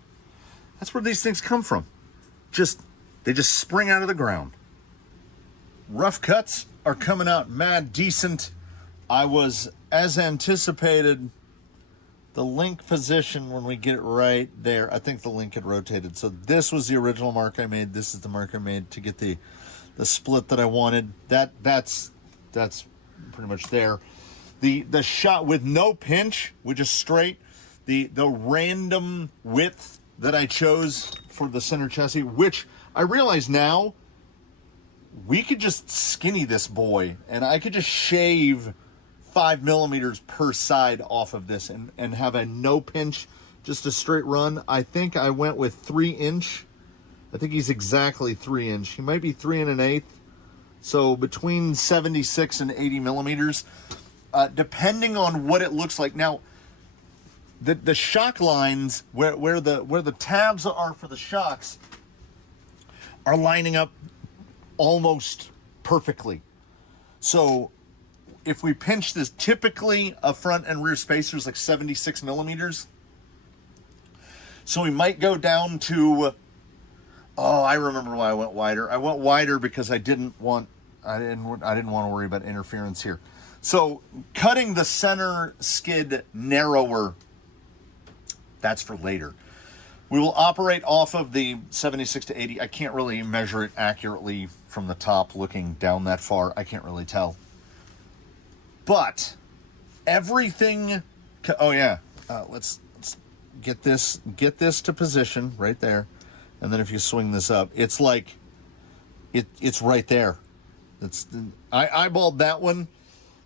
That's where these things come from. They just spring out of the ground. Rough cuts are coming out mad decent. I was, as anticipated, the link position when we get it right there. I think the link had rotated. So this was the original mark I made. This is the mark I made to get the split that I wanted. That's pretty much there. The shot with no pinch, with just straight, the random width that I chose for the center chassis, which I realize now we could just skinny this boy and I could just shave 5 millimeters per side off of this and have a no pinch, just a straight run. I think I went with 3 inch. I think he's exactly 3 inch. He might be 3 1/8. So between 76 and 80 millimeters, depending on what it looks like. Now, the shock lines where the tabs are for the shocks are lining up almost perfectly. So if we pinch this, typically a front and rear spacer is like 76 millimeters. So we might go down to, I remember why I went wider. I went wider because I didn't want to worry about interference here. So cutting the center skid narrower, that's for later. We will operate off of the 76 to 80. I can't really measure it accurately from the top looking down that far. I can't really tell. But everything, let's get this to position right there. And then if you swing this up, it's like, it's right there. I eyeballed that one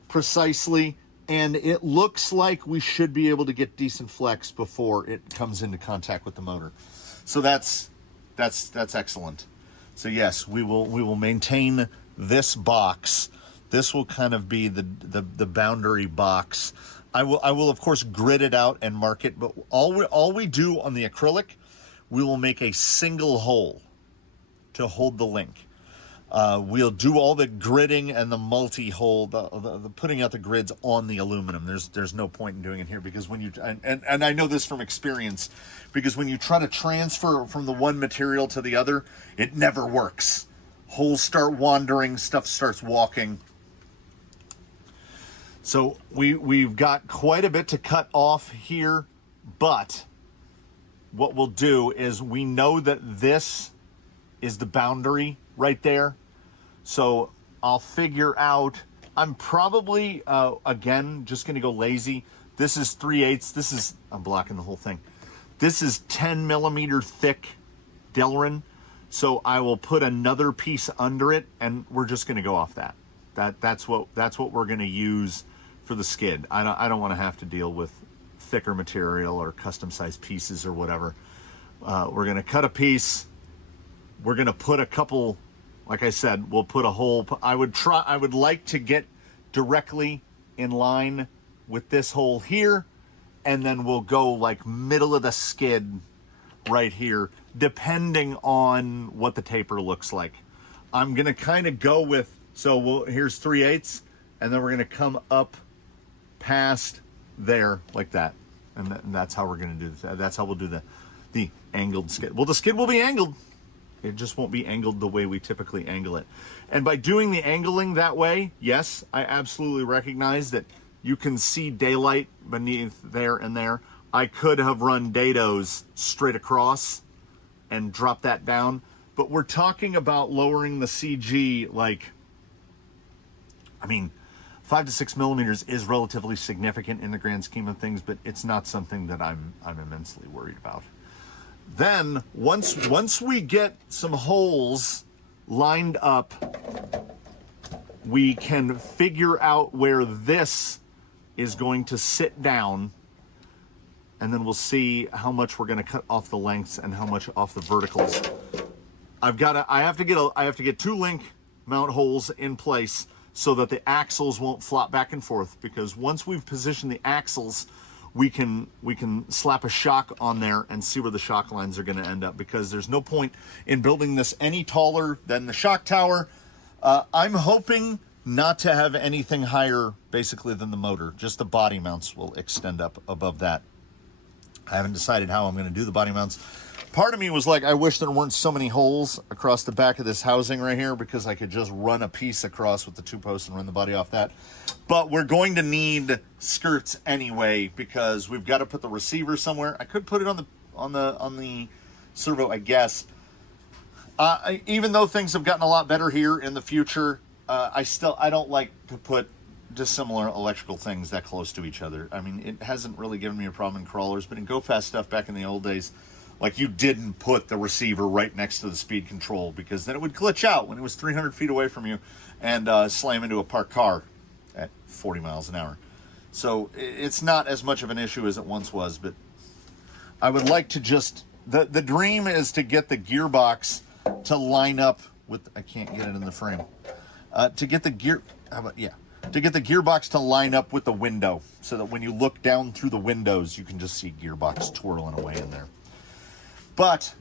precisely, and it looks like we should be able to get decent flex before it comes into contact with the motor. So that's excellent. So yes, we will maintain this box. This will kind of be the boundary box. I will of course grid it out and mark it, but all we do on the acrylic, we will make a single hole to hold the link. We'll do all the gridding and the multi-hole, the putting out the grids on the aluminum. There's no point in doing it here because when you, and I know this from experience, because when you try to transfer from the one material to the other, it never works. Holes start wandering, stuff starts walking. So we've got quite a bit to cut off here, but what we'll do is we know that this is the boundary right there. So I'll figure out, I'm probably, again, just going to go lazy. This is 3/8. I'm blocking the whole thing. This is 10 millimeter thick Delrin. So I will put another piece under it and we're just going to go off that. That's what we're going to use for the skid. I don't want to have to deal with thicker material or custom sized pieces or whatever. We're going to cut a piece. We're going to put a couple, like I said, we'll put a hole. I would like to get directly in line with this hole here, and then we'll go like middle of the skid right here, depending on what the taper looks like. I'm going to kind of go with, here's 3/8, and then we're going to come up past there like that. And that's how we're going to do this. That's how we'll do the angled skid. Well, the skid will be angled. It just won't be angled the way we typically angle it. And by doing the angling that way, yes, I absolutely recognize that you can see daylight beneath there and there. I could have run dados straight across and drop that down, but we're talking about lowering the CG, 5 to 6 millimeters is relatively significant in the grand scheme of things, but it's not something that I'm immensely worried about. Then once we get some holes lined up, we can figure out where this is going to sit down, and then we'll see how much we're going to cut off the lengths and how much off the verticals. I have to get 2 link mount holes in place so that the axles won't flop back and forth, because once we've positioned the axles, we can slap a shock on there and see where the shock lines are going to end up, because there's no point in building this any taller than the shock tower. I'm hoping not to have anything higher basically than the motor. Just the body mounts will extend up above that. I haven't decided how I'm going to do the body mounts. Part of me was like, I wish there weren't so many holes across the back of this housing right here, because I could just run a piece across with the 2 posts and run the body off that. But we're going to need skirts anyway, because we've got to put the receiver somewhere. I could put it on the servo, I guess. Even though things have gotten a lot better here in the future, I don't like to put dissimilar electrical things that close to each other. I mean, it hasn't really given me a problem in crawlers, but in go fast stuff back in the old days, like, you didn't put the receiver right next to the speed control, because then it would glitch out when it was 300 feet away from you and slam into a parked car at 40 miles an hour. So it's not as much of an issue as it once was, but I would like to just, the dream is to get the gearbox to line up with, I can't get it in the frame, to get the gearbox to line up with the window, so that when you look down through the windows, you can just see gearbox twirling away in there. But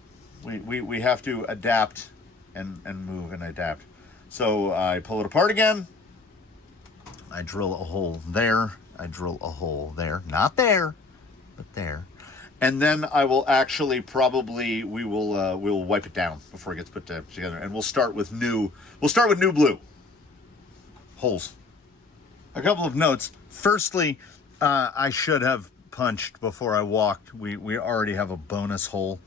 we have to adapt and move and adapt. So I pull it apart again. I drill a hole there. I drill a hole there. Not there, but there. And then I will actually we'll wipe it down before it gets put together. And we'll start with new blue holes. A couple of notes. Firstly, I should have punched before I walked. We already have a bonus hole,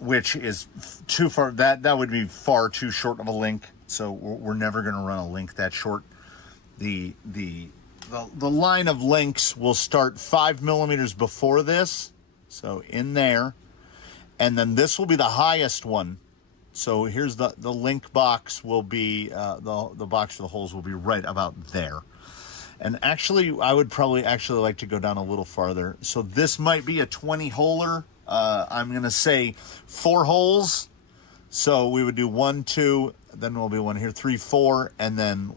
which is too far. That would be far too short of a link. So we're never going to run a link that short. The line of links will start 5 millimeters before this, so in there, and then this will be the highest one. So here's the link box will be the box for the holes will be right about there. And actually, I would probably like to go down a little farther. So this might be a 20 holer. I'm going to say 4 holes. So we would do 1, 2, then we'll be 1 here, 3, 4, and then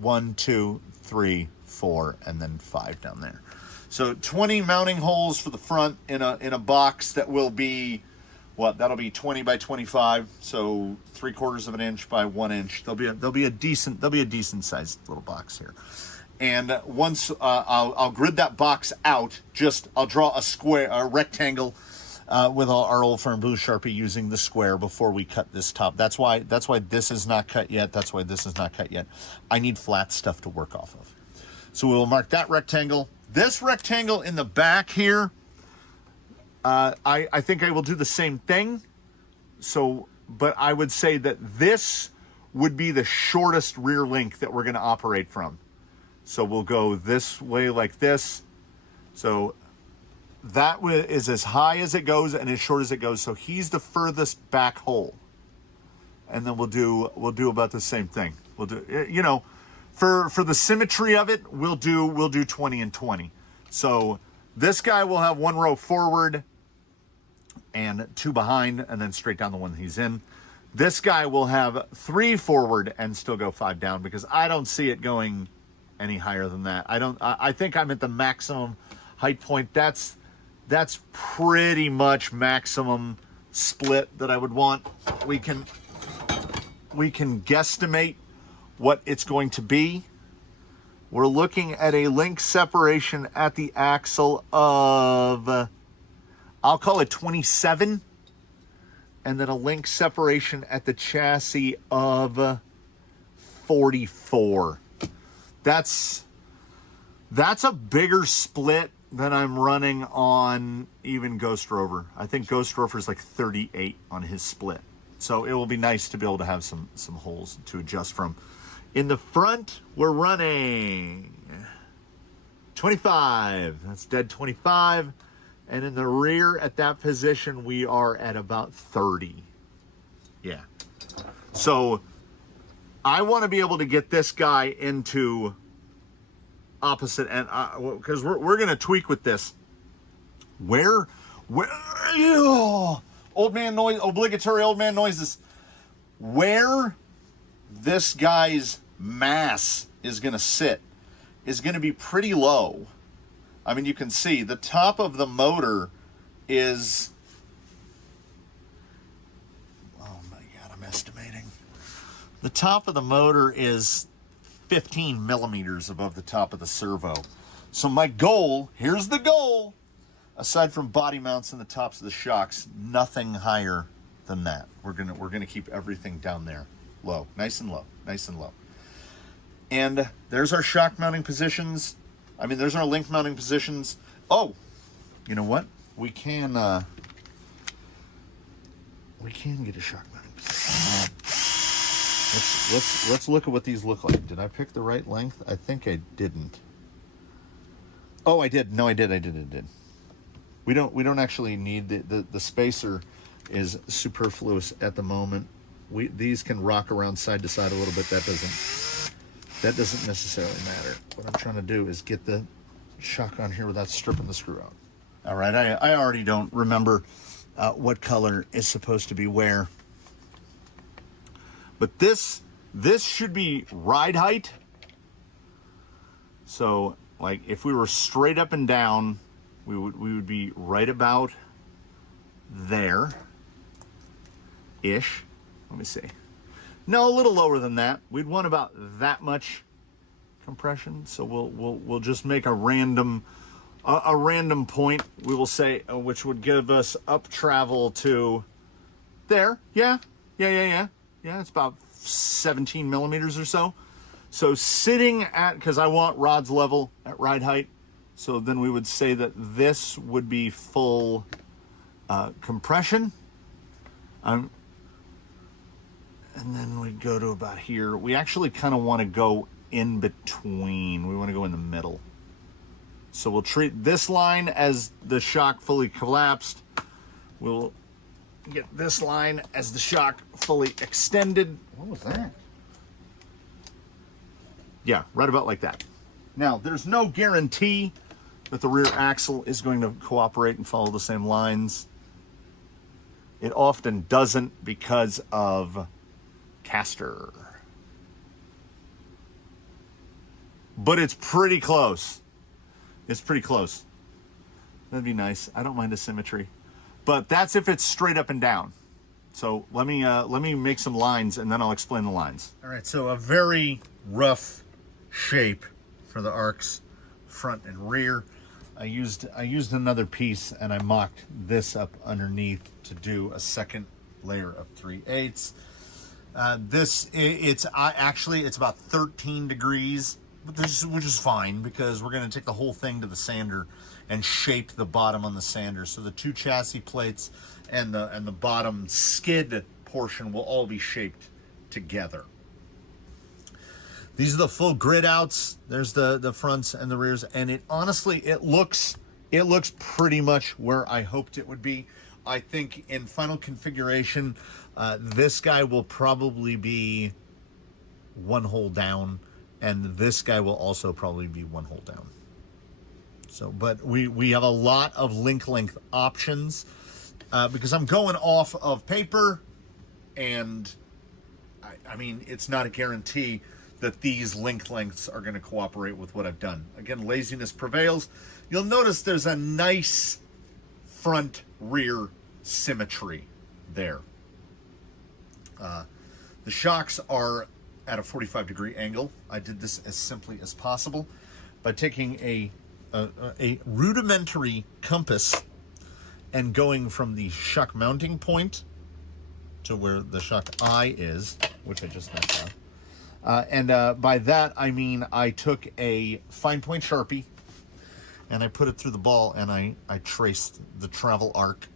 1, 2, 3, 4, and then 5 down there. So 20 mounting holes for the front in a box that will be, that'll be 20 by 25. So 3/4 of an inch by 1 inch. There'll be a decent sized little box here. And once I'll grid that box out, I'll draw a rectangle with our old firm blue Sharpie using the square before we cut this top. That's why this is not cut yet. That's why this is not cut yet. I need flat stuff to work off of. So we will mark that rectangle. This rectangle in the back here, I think I will do the same thing. So, but I would say that this would be the shortest rear link that we're going to operate from. So we'll go this way like this. So that is as high as it goes and as short as it goes. So he's the furthest back hole. And then we'll do about the same thing. We'll do, for the symmetry of it, we'll do 20 and 20. So this guy will have 1 row forward and 2 behind, and then straight down the one he's in. This guy will have 3 forward and still go 5 down, because I don't see it going any higher than that. I think I'm at the maximum height point. That's pretty much maximum split that I would want. We can guesstimate what it's going to be. We're looking at a link separation at the axle of, I'll call it 27, and then a link separation at the chassis of 44. That's a bigger split than I'm running on even Ghost Rover. I think Ghost Rover is like 38 on his split. So it will be nice to be able to have some holes to adjust from. In the front, we're running 25. That's dead 25. And in the rear, at that position, we are at about 30. Yeah. So I want to be able to get this guy into opposite end, because we're going to tweak with this. Where old man noise, obligatory old man noises. Where this guy's mass is going to sit is going to be pretty low. I mean, you can see the top of the motor is, oh my God, I'm estimating. The top of the motor is 15 millimeters above the top of the servo. So my goal, here's the goal, aside from body mounts and the tops of the shocks, nothing higher than that. We're gonna keep everything down there, low, nice and low, nice and low. And there's our shock mounting positions. I mean, there's our link mounting positions. Oh, you know what? We can get a shock mounting position. Let's look at what these look like. Did I pick the right length? I think I didn't. Oh, I did. No, I did. We don't actually need the spacer is superfluous at the moment. These can rock around side to side a little bit. That doesn't necessarily matter. What I'm trying to do is get the shock on here without stripping the screw out. All right, I already don't remember what color is supposed to be where. But this should be ride height. So, like, if we were straight up and down, we would be right about there ish. Let me see. No, a little lower than that. We'd want about that much compression. So we'll just make a random point. We will say which would give us up travel to there. Yeah. It's about 17 millimeters or so. So sitting at, because I want rods level at ride height. So then we would say that this would be full compression. And then we'd go to about here. We actually kind of want to go in between. We want to go in the middle. So we'll treat this line as the shock fully collapsed. We'll get this line as the shock fully extended. What was that? Yeah, right about like that. Now, there's no guarantee that the rear axle is going to cooperate and follow the same lines. It often doesn't because of caster. But it's pretty close. It's pretty close. That'd be nice. I don't mind asymmetry. But that's if it's straight up and down. So let me make some lines and then I'll explain the lines. All right, so a very rough shape for the arcs front and rear. I used another piece and I mocked this up underneath to do a second layer of 3/8. It's about 13 degrees, which is fine because we're going to take the whole thing to the sander and shape the bottom on the sander. So the two chassis plates and the bottom skid portion will all be shaped together. These are the full grid outs. There's the fronts and the rears, and it looks pretty much where I hoped it would be. I think in final configuration, this guy will probably be one hole down, and this guy will also probably be one hole down. So, but we have a lot of link length options because I'm going off of paper, and I mean, it's not a guarantee that these link lengths are going to cooperate with what I've done. Again, laziness prevails. You'll notice there's a nice front rear symmetry there. The shocks are at a 45-degree angle. I did this as simply as possible by taking a rudimentary compass and going from the shock mounting point to where the shock eye is, which I just knocked out. And by that, I mean I took a fine point Sharpie and I put it through the ball and I traced the travel arc.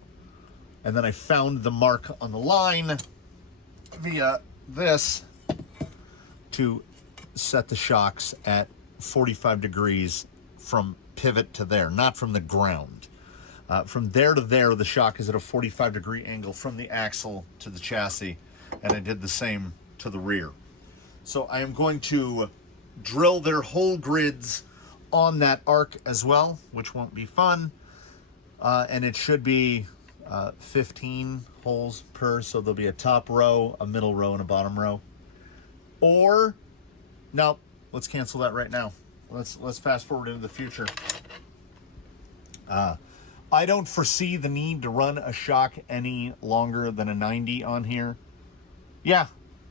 And then I found the mark on the line via this to set the shocks at 45 degrees from pivot to there, not from the ground. From there to there, the shock is at a 45-degree angle from the axle to the chassis, and I did the same to the rear. So I am going to drill their whole grids on that arc as well, which won't be fun. And it should be 15 holes per, so there'll be a top row, a middle row, and a bottom row. Or, no, let's cancel that right now. Let's fast forward into the future. I don't foresee the need to run a shock any longer than a 90 on here. Yeah,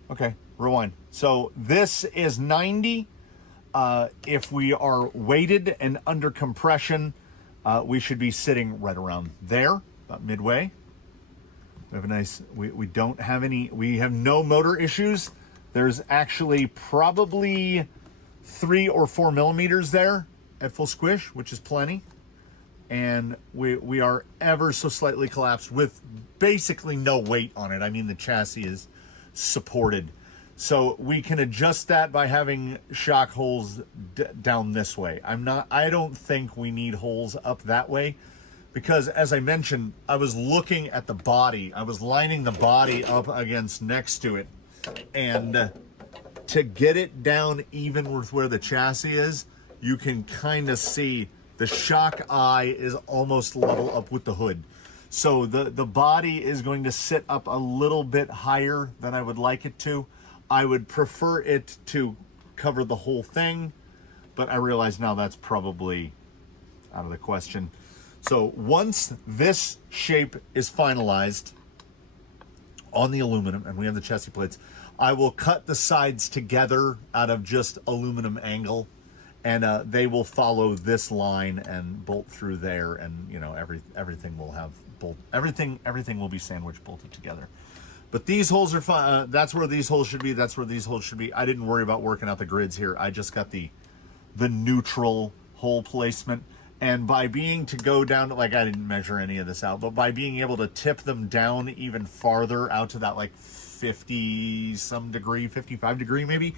okay, rewind. So this is 90. If we are weighted and under compression, we should be sitting right around there, about midway. We have a nice, we don't have any, we have no motor issues. There's actually probably 3 or 4 millimeters there at full squish, which is plenty. And we are ever so slightly collapsed with basically no weight on it. I mean, the chassis is supported. So we can adjust that by having shock holes down this way. I don't think we need holes up that way, because as I mentioned, I was looking at the body. I was lining the body up against next to it. And to get it down even with where the chassis is, you can kind of see the shock eye is almost level up with the hood. So the body is going to sit up a little bit higher than I would like it to. I would prefer it to cover the whole thing, but I realize now that's probably out of the question. So once this shape is finalized on the aluminum, and we have the chassis plates, I will cut the sides together out of just aluminum angle, and they will follow this line and bolt through there, and you know, everything will have everything will be sandwich bolted together. But these holes are fine. That's where these holes should be. That's where these holes should be. I didn't worry about working out the grids here. I just got the neutral hole placement. And by being to go down, like I didn't measure any of this out, but by being able to tip them down even farther out to that like 50 some degree, 55 degree maybe,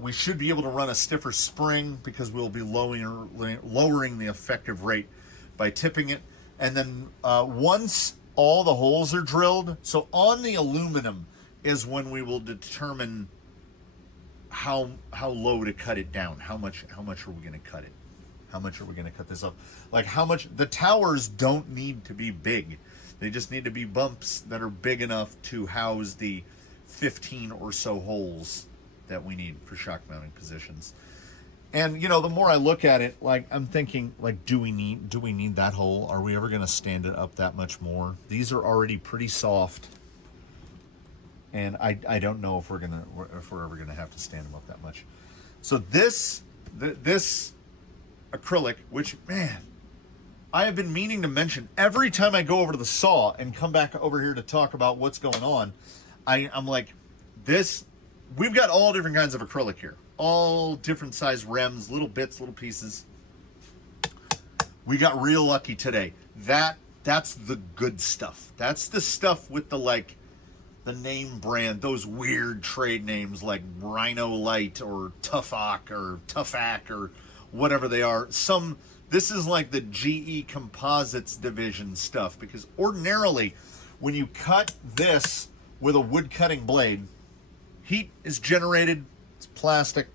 we should be able to run a stiffer spring, because we'll be lowering the effective rate by tipping it. And then once all the holes are drilled, so on the aluminum is when we will determine how low to cut it down. How much are we going to cut it? How much are we going to cut this up? Like how much? The towers don't need to be big. They just need to be bumps that are big enough to house the 15 or so holes that we need for shock mounting positions. And you know, the more I look at it, like I'm thinking, like, do we need that hole? Are we ever going to stand it up that much more? These are already pretty soft, and I don't know if we're ever gonna have to stand them up that much. So this acrylic, which, man, I have been meaning to mention every time I go over to the saw and come back over here to talk about what's going on. I'm like, this, we've got all different kinds of acrylic here. All different size rems, little bits, little pieces. We got real lucky today. That's the good stuff. That's the stuff with the, like, the name brand, those weird trade names like Rhino Light or Tuffock or Tuffac or whatever they are. This is like the GE Composites division stuff, because ordinarily when you cut this with a wood cutting blade, heat is generated. It's plastic,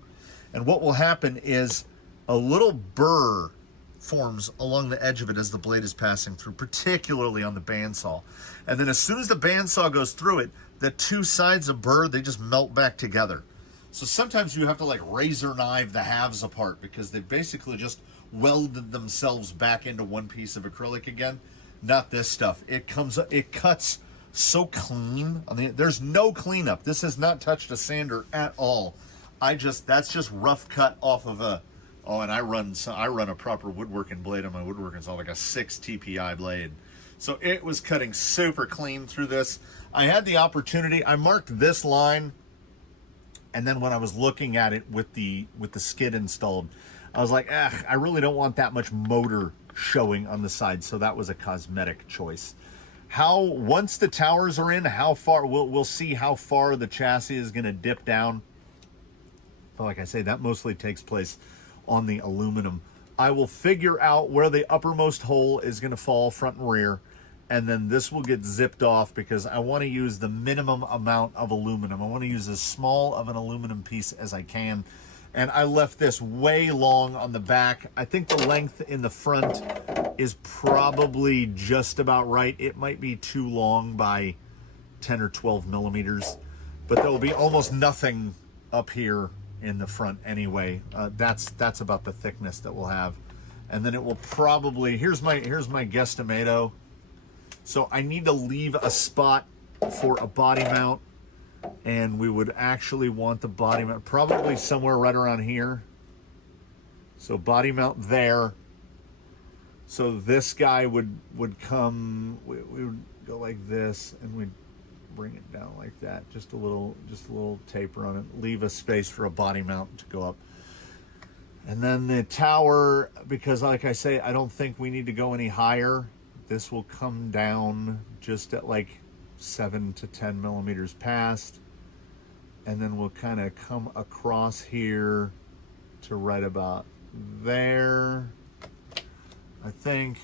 and what will happen is a little burr forms along the edge of it as the blade is passing through, particularly on the bandsaw. And then as soon as the bandsaw goes through it, the two sides of burr, they just melt back together. So sometimes you have to like razor knife the halves apart, because they basically just welded themselves back into one piece of acrylic again. Not this stuff. It cuts so clean. I mean, there's no cleanup. This has not touched a sander at all. That's just rough cut off of and I run a proper woodworking blade on my woodworking saw, like a 6 TPI blade. So it was cutting super clean through this. I had the opportunity, I marked this line, and then when I was looking at it with the skid installed, I was like, I really don't want that much motor showing on the side, so that was a cosmetic choice. Once the towers are in, how far, we'll see how far the chassis is going to dip down. But like I say, that mostly takes place on the aluminum. I will figure out where the uppermost hole is going to fall, front and rear, and then this will get zipped off, because I want to use the minimum amount of aluminum. I want to use as small of an aluminum piece as I can. And I left this way long on the back. I think the length in the front is probably just about right. It might be too long by 10 or 12 millimeters, but there will be almost nothing up here in the front anyway. That's about the thickness that we'll have. and then it will probably, here's my guesstimate. So I need to leave a spot for a body mount, and we would actually want the body mount probably somewhere right around here. So body mount there. So this guy would come, we would go like this, and we'd bring it down like that, just a little taper on it, leave a space for a body mount to go up. And then the tower, because like I say, I don't think we need to go any higher. This will come down just at like 7 to 10 millimeters past, and then we'll kind of come across here to right about there, I think.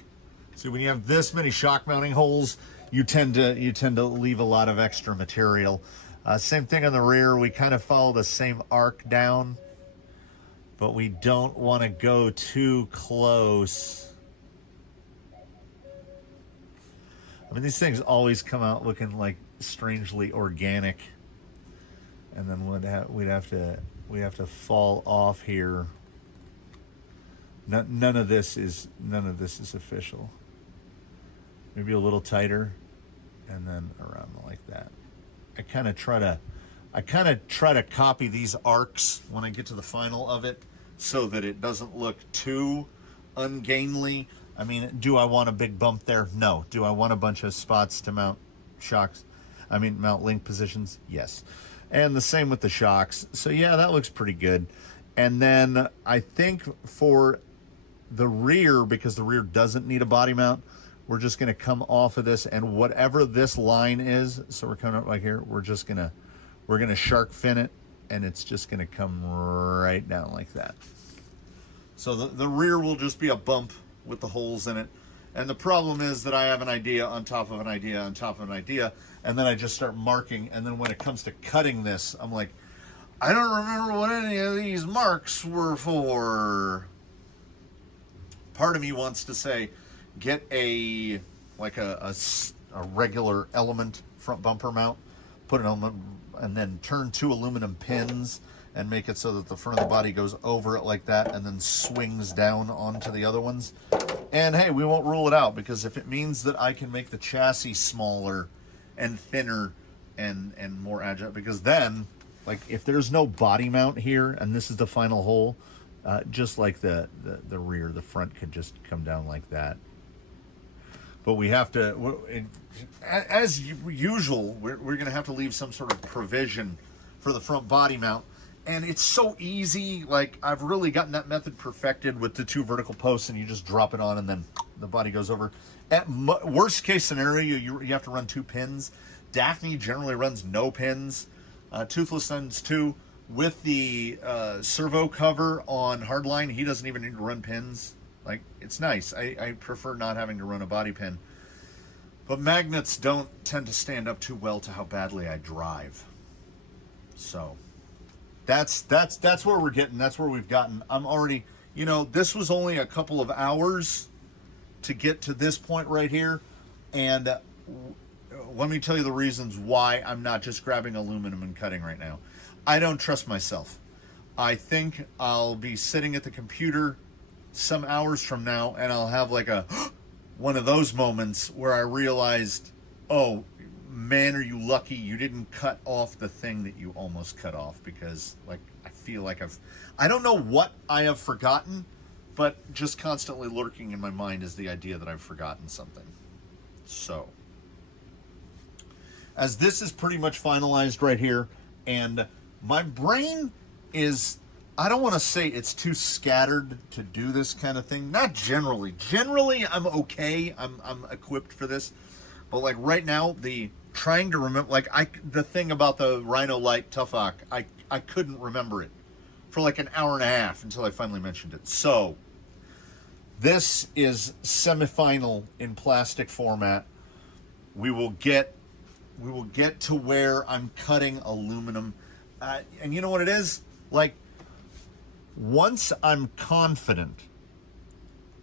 So when you have this many shock mounting holes, you tend to leave a lot of extra material. Same thing on the rear. We kind of follow the same arc down, but we don't want to go too close. I mean, these things always come out looking like strangely organic, and then we'd have to fall off here. None of this is official. Maybe a little tighter, and then around like that. I kind of try to copy these arcs when I get to the final of it, so that it doesn't look too ungainly. I mean, do I want a big bump there? No. Do I want a bunch of spots to mount shocks? I mean, mount link positions? Yes. And the same with the shocks. So yeah, that looks pretty good. And then I think for the rear, because the rear doesn't need a body mount, we're just going to come off of this, and whatever this line is, so we're coming up right here, we're going to shark fin it, and it's just going to come right down like that. So the rear will just be a bump with the holes in it. And the problem is that I have an idea on top of an idea on top of an idea, and then I just start marking, and then when it comes to cutting this, I'm like, I don't remember what any of these marks were for. Part of me wants to say, get a regular element front bumper mount, put an element, and then turn 2 aluminum pins and make it so that the front of the body goes over it like that and then swings down onto the other ones. And hey, we won't rule it out, because if it means that I can make the chassis smaller and thinner and more agile, because then, like, if there's no body mount here and this is the final hole, just like the rear, the front could just come down like that. But we have to, as usual, we're going to have to leave some sort of provision for the front body mount. And it's so easy. Like, I've really gotten that method perfected with the 2 vertical posts, and you just drop it on and then the body goes over. At worst case scenario, you have to run 2 pins. Daphne generally runs no pins. Toothless runs 2. With the servo cover on Hardline, he doesn't even need to run pins. Like, it's nice. I prefer not having to run a body pin. But magnets don't tend to stand up too well to how badly I drive. So that's where we're getting. That's where we've gotten. I'm already, this was only a couple of hours to get to this point right here. And let me tell you the reasons why I'm not just grabbing aluminum and cutting right now. I don't trust myself. I think I'll be sitting at the computer some hours from now, and I'll have like one of those moments where I realized, oh man, are you lucky you didn't cut off the thing that you almost cut off, because like I feel like I don't know what I have forgotten, but just constantly lurking in my mind is the idea that I've forgotten something. So as this is pretty much finalized right here, and my brain is, I don't want to say it's too scattered to do this kind of thing. Not generally. Generally, I'm okay. I'm equipped for this. But like right now, trying to remember, the thing about the Rhino Light Tuffok, I couldn't remember it for like an hour and a half until I finally mentioned it. So this is semifinal in plastic format. We will get to where I'm cutting aluminum. And you know what it is? Like, once I'm confident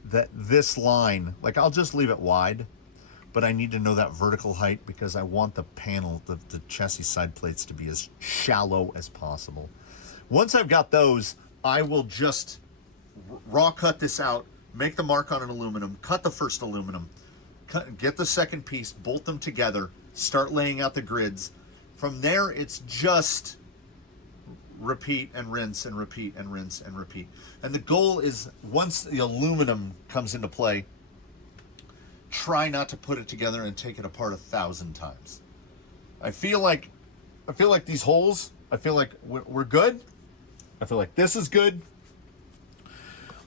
that this line, like, I'll just leave it wide, but I need to know that vertical height, because I want the panel, the chassis side plates, to be as shallow as possible. Once I've got those, I will just raw cut this out, make the mark on an aluminum, cut the first aluminum, get the second piece, bolt them together, start laying out the grids. From there, it's just repeat and rinse and repeat and rinse and repeat. And the goal is, once the aluminum comes into play, try not to put it together and take it apart 1,000 times. I feel like these holes, I feel like we're good. I feel like this is good.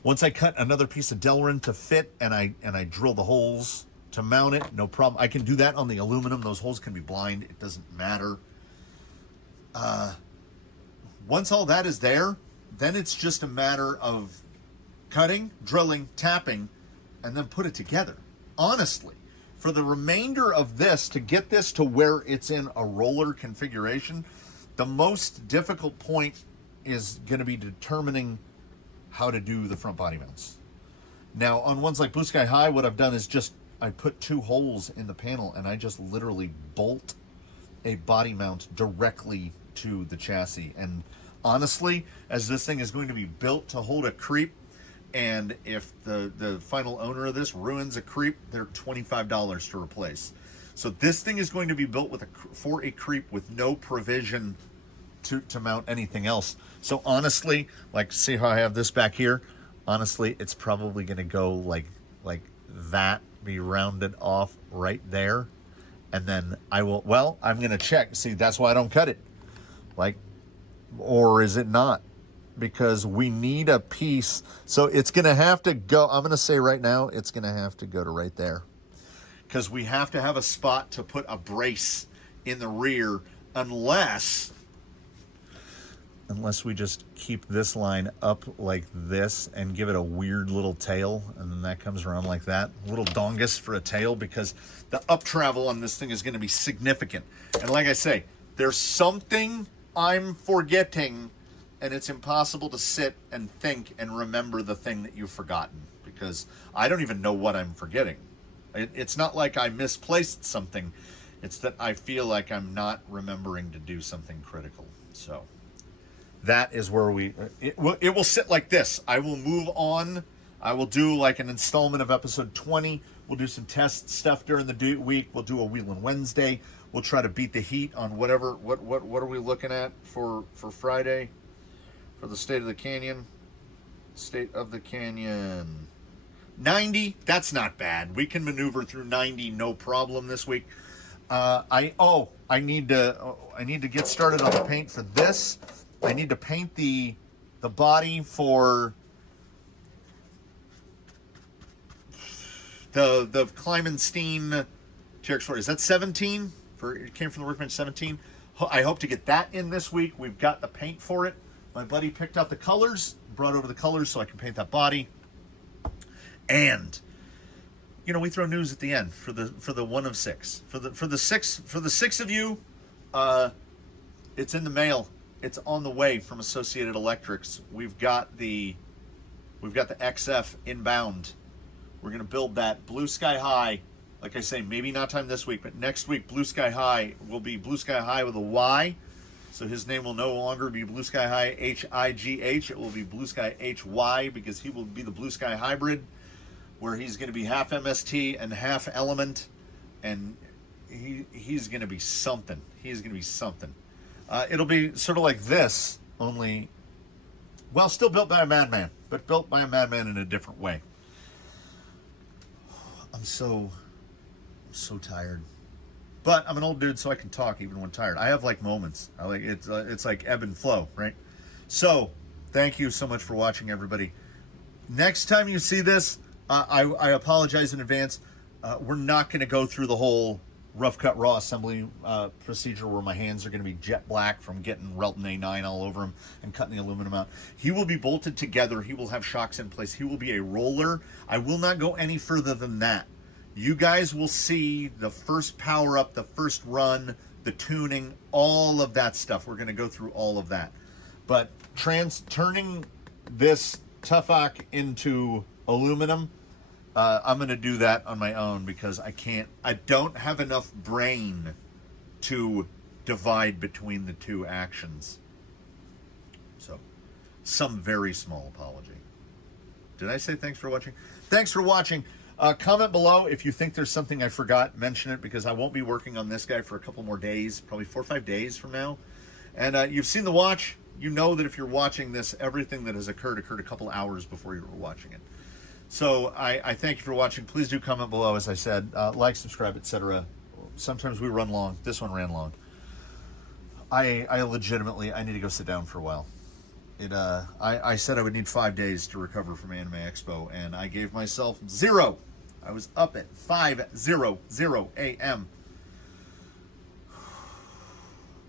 Once I cut another piece of Delrin to fit and I drill the holes to mount it, no problem. I can do that on the aluminum. Those holes can be blind. It doesn't matter. Once all that is there, then it's just a matter of cutting, drilling, tapping, and then put it together. Honestly, for the remainder of this, to get this to where it's in a roller configuration, the most difficult point is going to be determining how to do the front body mounts. Now, on ones like Blue Sky High, what I've done is just, I put 2 holes in the panel and I just literally bolt a body mount directly to the chassis. And honestly, as this thing is going to be built to hold a creep, and if the final owner of this ruins a creep, they're $25 to replace. So this thing is going to be built for a creep with no provision to mount anything else. So honestly, like, see how I have this back here? Honestly, it's probably going to go like that, be rounded off right there. And then I'm going to check. See, that's why I don't cut it. Or is it not? Because we need a piece. So it's going to have to go, I'm going to say right now, it's going to have to go to right there. Because we have to have a spot to put a brace in the rear, unless we just keep this line up like this and give it a weird little tail, and then that comes around like that. A little dongus for a tail, because the up travel on this thing is going to be significant. And like I say, there's something I'm forgetting, and it's impossible to sit and think and remember the thing that you've forgotten, because I don't even know what I'm forgetting. It's not like I misplaced something. It's that I feel like I'm not remembering to do something critical. So that is where it will sit like this. I will move on. I will do like an installment of episode 20. We'll do some test stuff during the week. We'll do a Wheelin' Wednesday. We'll try to beat the heat on whatever. What are we looking at for Friday? For the State of the Canyon. State of the Canyon. 90. That's not bad. We can maneuver through 90 no problem this week. I need to get started on the paint for this. I need to paint the body for the Kleimenstein TRX4. Is that 17? It came from the Workbench 17. I hope to get that in this week. We've got the paint for it. My buddy picked out the colors, brought over the colors so I can paint that body. And we throw news at the end for the 1 of 6. For the 6 of you, it's in the mail. It's on the way from Associated Electrics. We've got the XF inbound. We're going to build that Blue Sky High. Like I say, maybe not time this week, but next week, Blue Sky High will be Blue Sky High with a Y. So his name will no longer be Blue Sky High HIGH. It will be Blue Sky HY, because he will be the Blue Sky Hybrid, where he's going to be half MST and half Element. And he's going to be something. He's going to be something. It'll be sort of like this, only, still built by a madman, but built by a madman in a different way. I'm so tired, but I'm an old dude, so I can talk even when tired. I have like moments. It's like ebb and flow, right? So thank you so much for watching, everybody. Next time you see this, I apologize in advance. We're not going to go through the whole rough cut raw assembly procedure where my hands are going to be jet black from getting Relton A9 all over him and cutting the aluminum out. He will be bolted together. He will have shocks in place. He will be a roller. I will not go any further than that. You guys will see the first power up, the first run, the tuning, all of that stuff. We're going to go through all of that. But turning this Tuffok into aluminum, I'm going to do that on my own, because I don't have enough brain to divide between the two actions. So, some very small apology. Did I say thanks for watching? Thanks for watching. Comment below if you think there's something I forgot. Mention it, because I won't be working on this guy for a couple more days, probably 4 or 5 days from now. And you've seen the watch. You know that if you're watching this, everything that has occurred a couple hours before you were watching it. So I thank you for watching. Please do comment below, as I said. Like, subscribe, etc. Sometimes we run long. This one ran long. I legitimately, I need to go sit down for a while. I said I would need 5 days to recover from Anime Expo, and I gave myself 0. I was up at 5:00 a.m.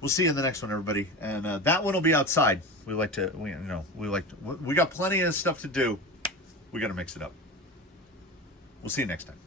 We'll see you in the next one, everybody. And that one will be outside. We got plenty of stuff to do. We got to mix it up. We'll see you next time.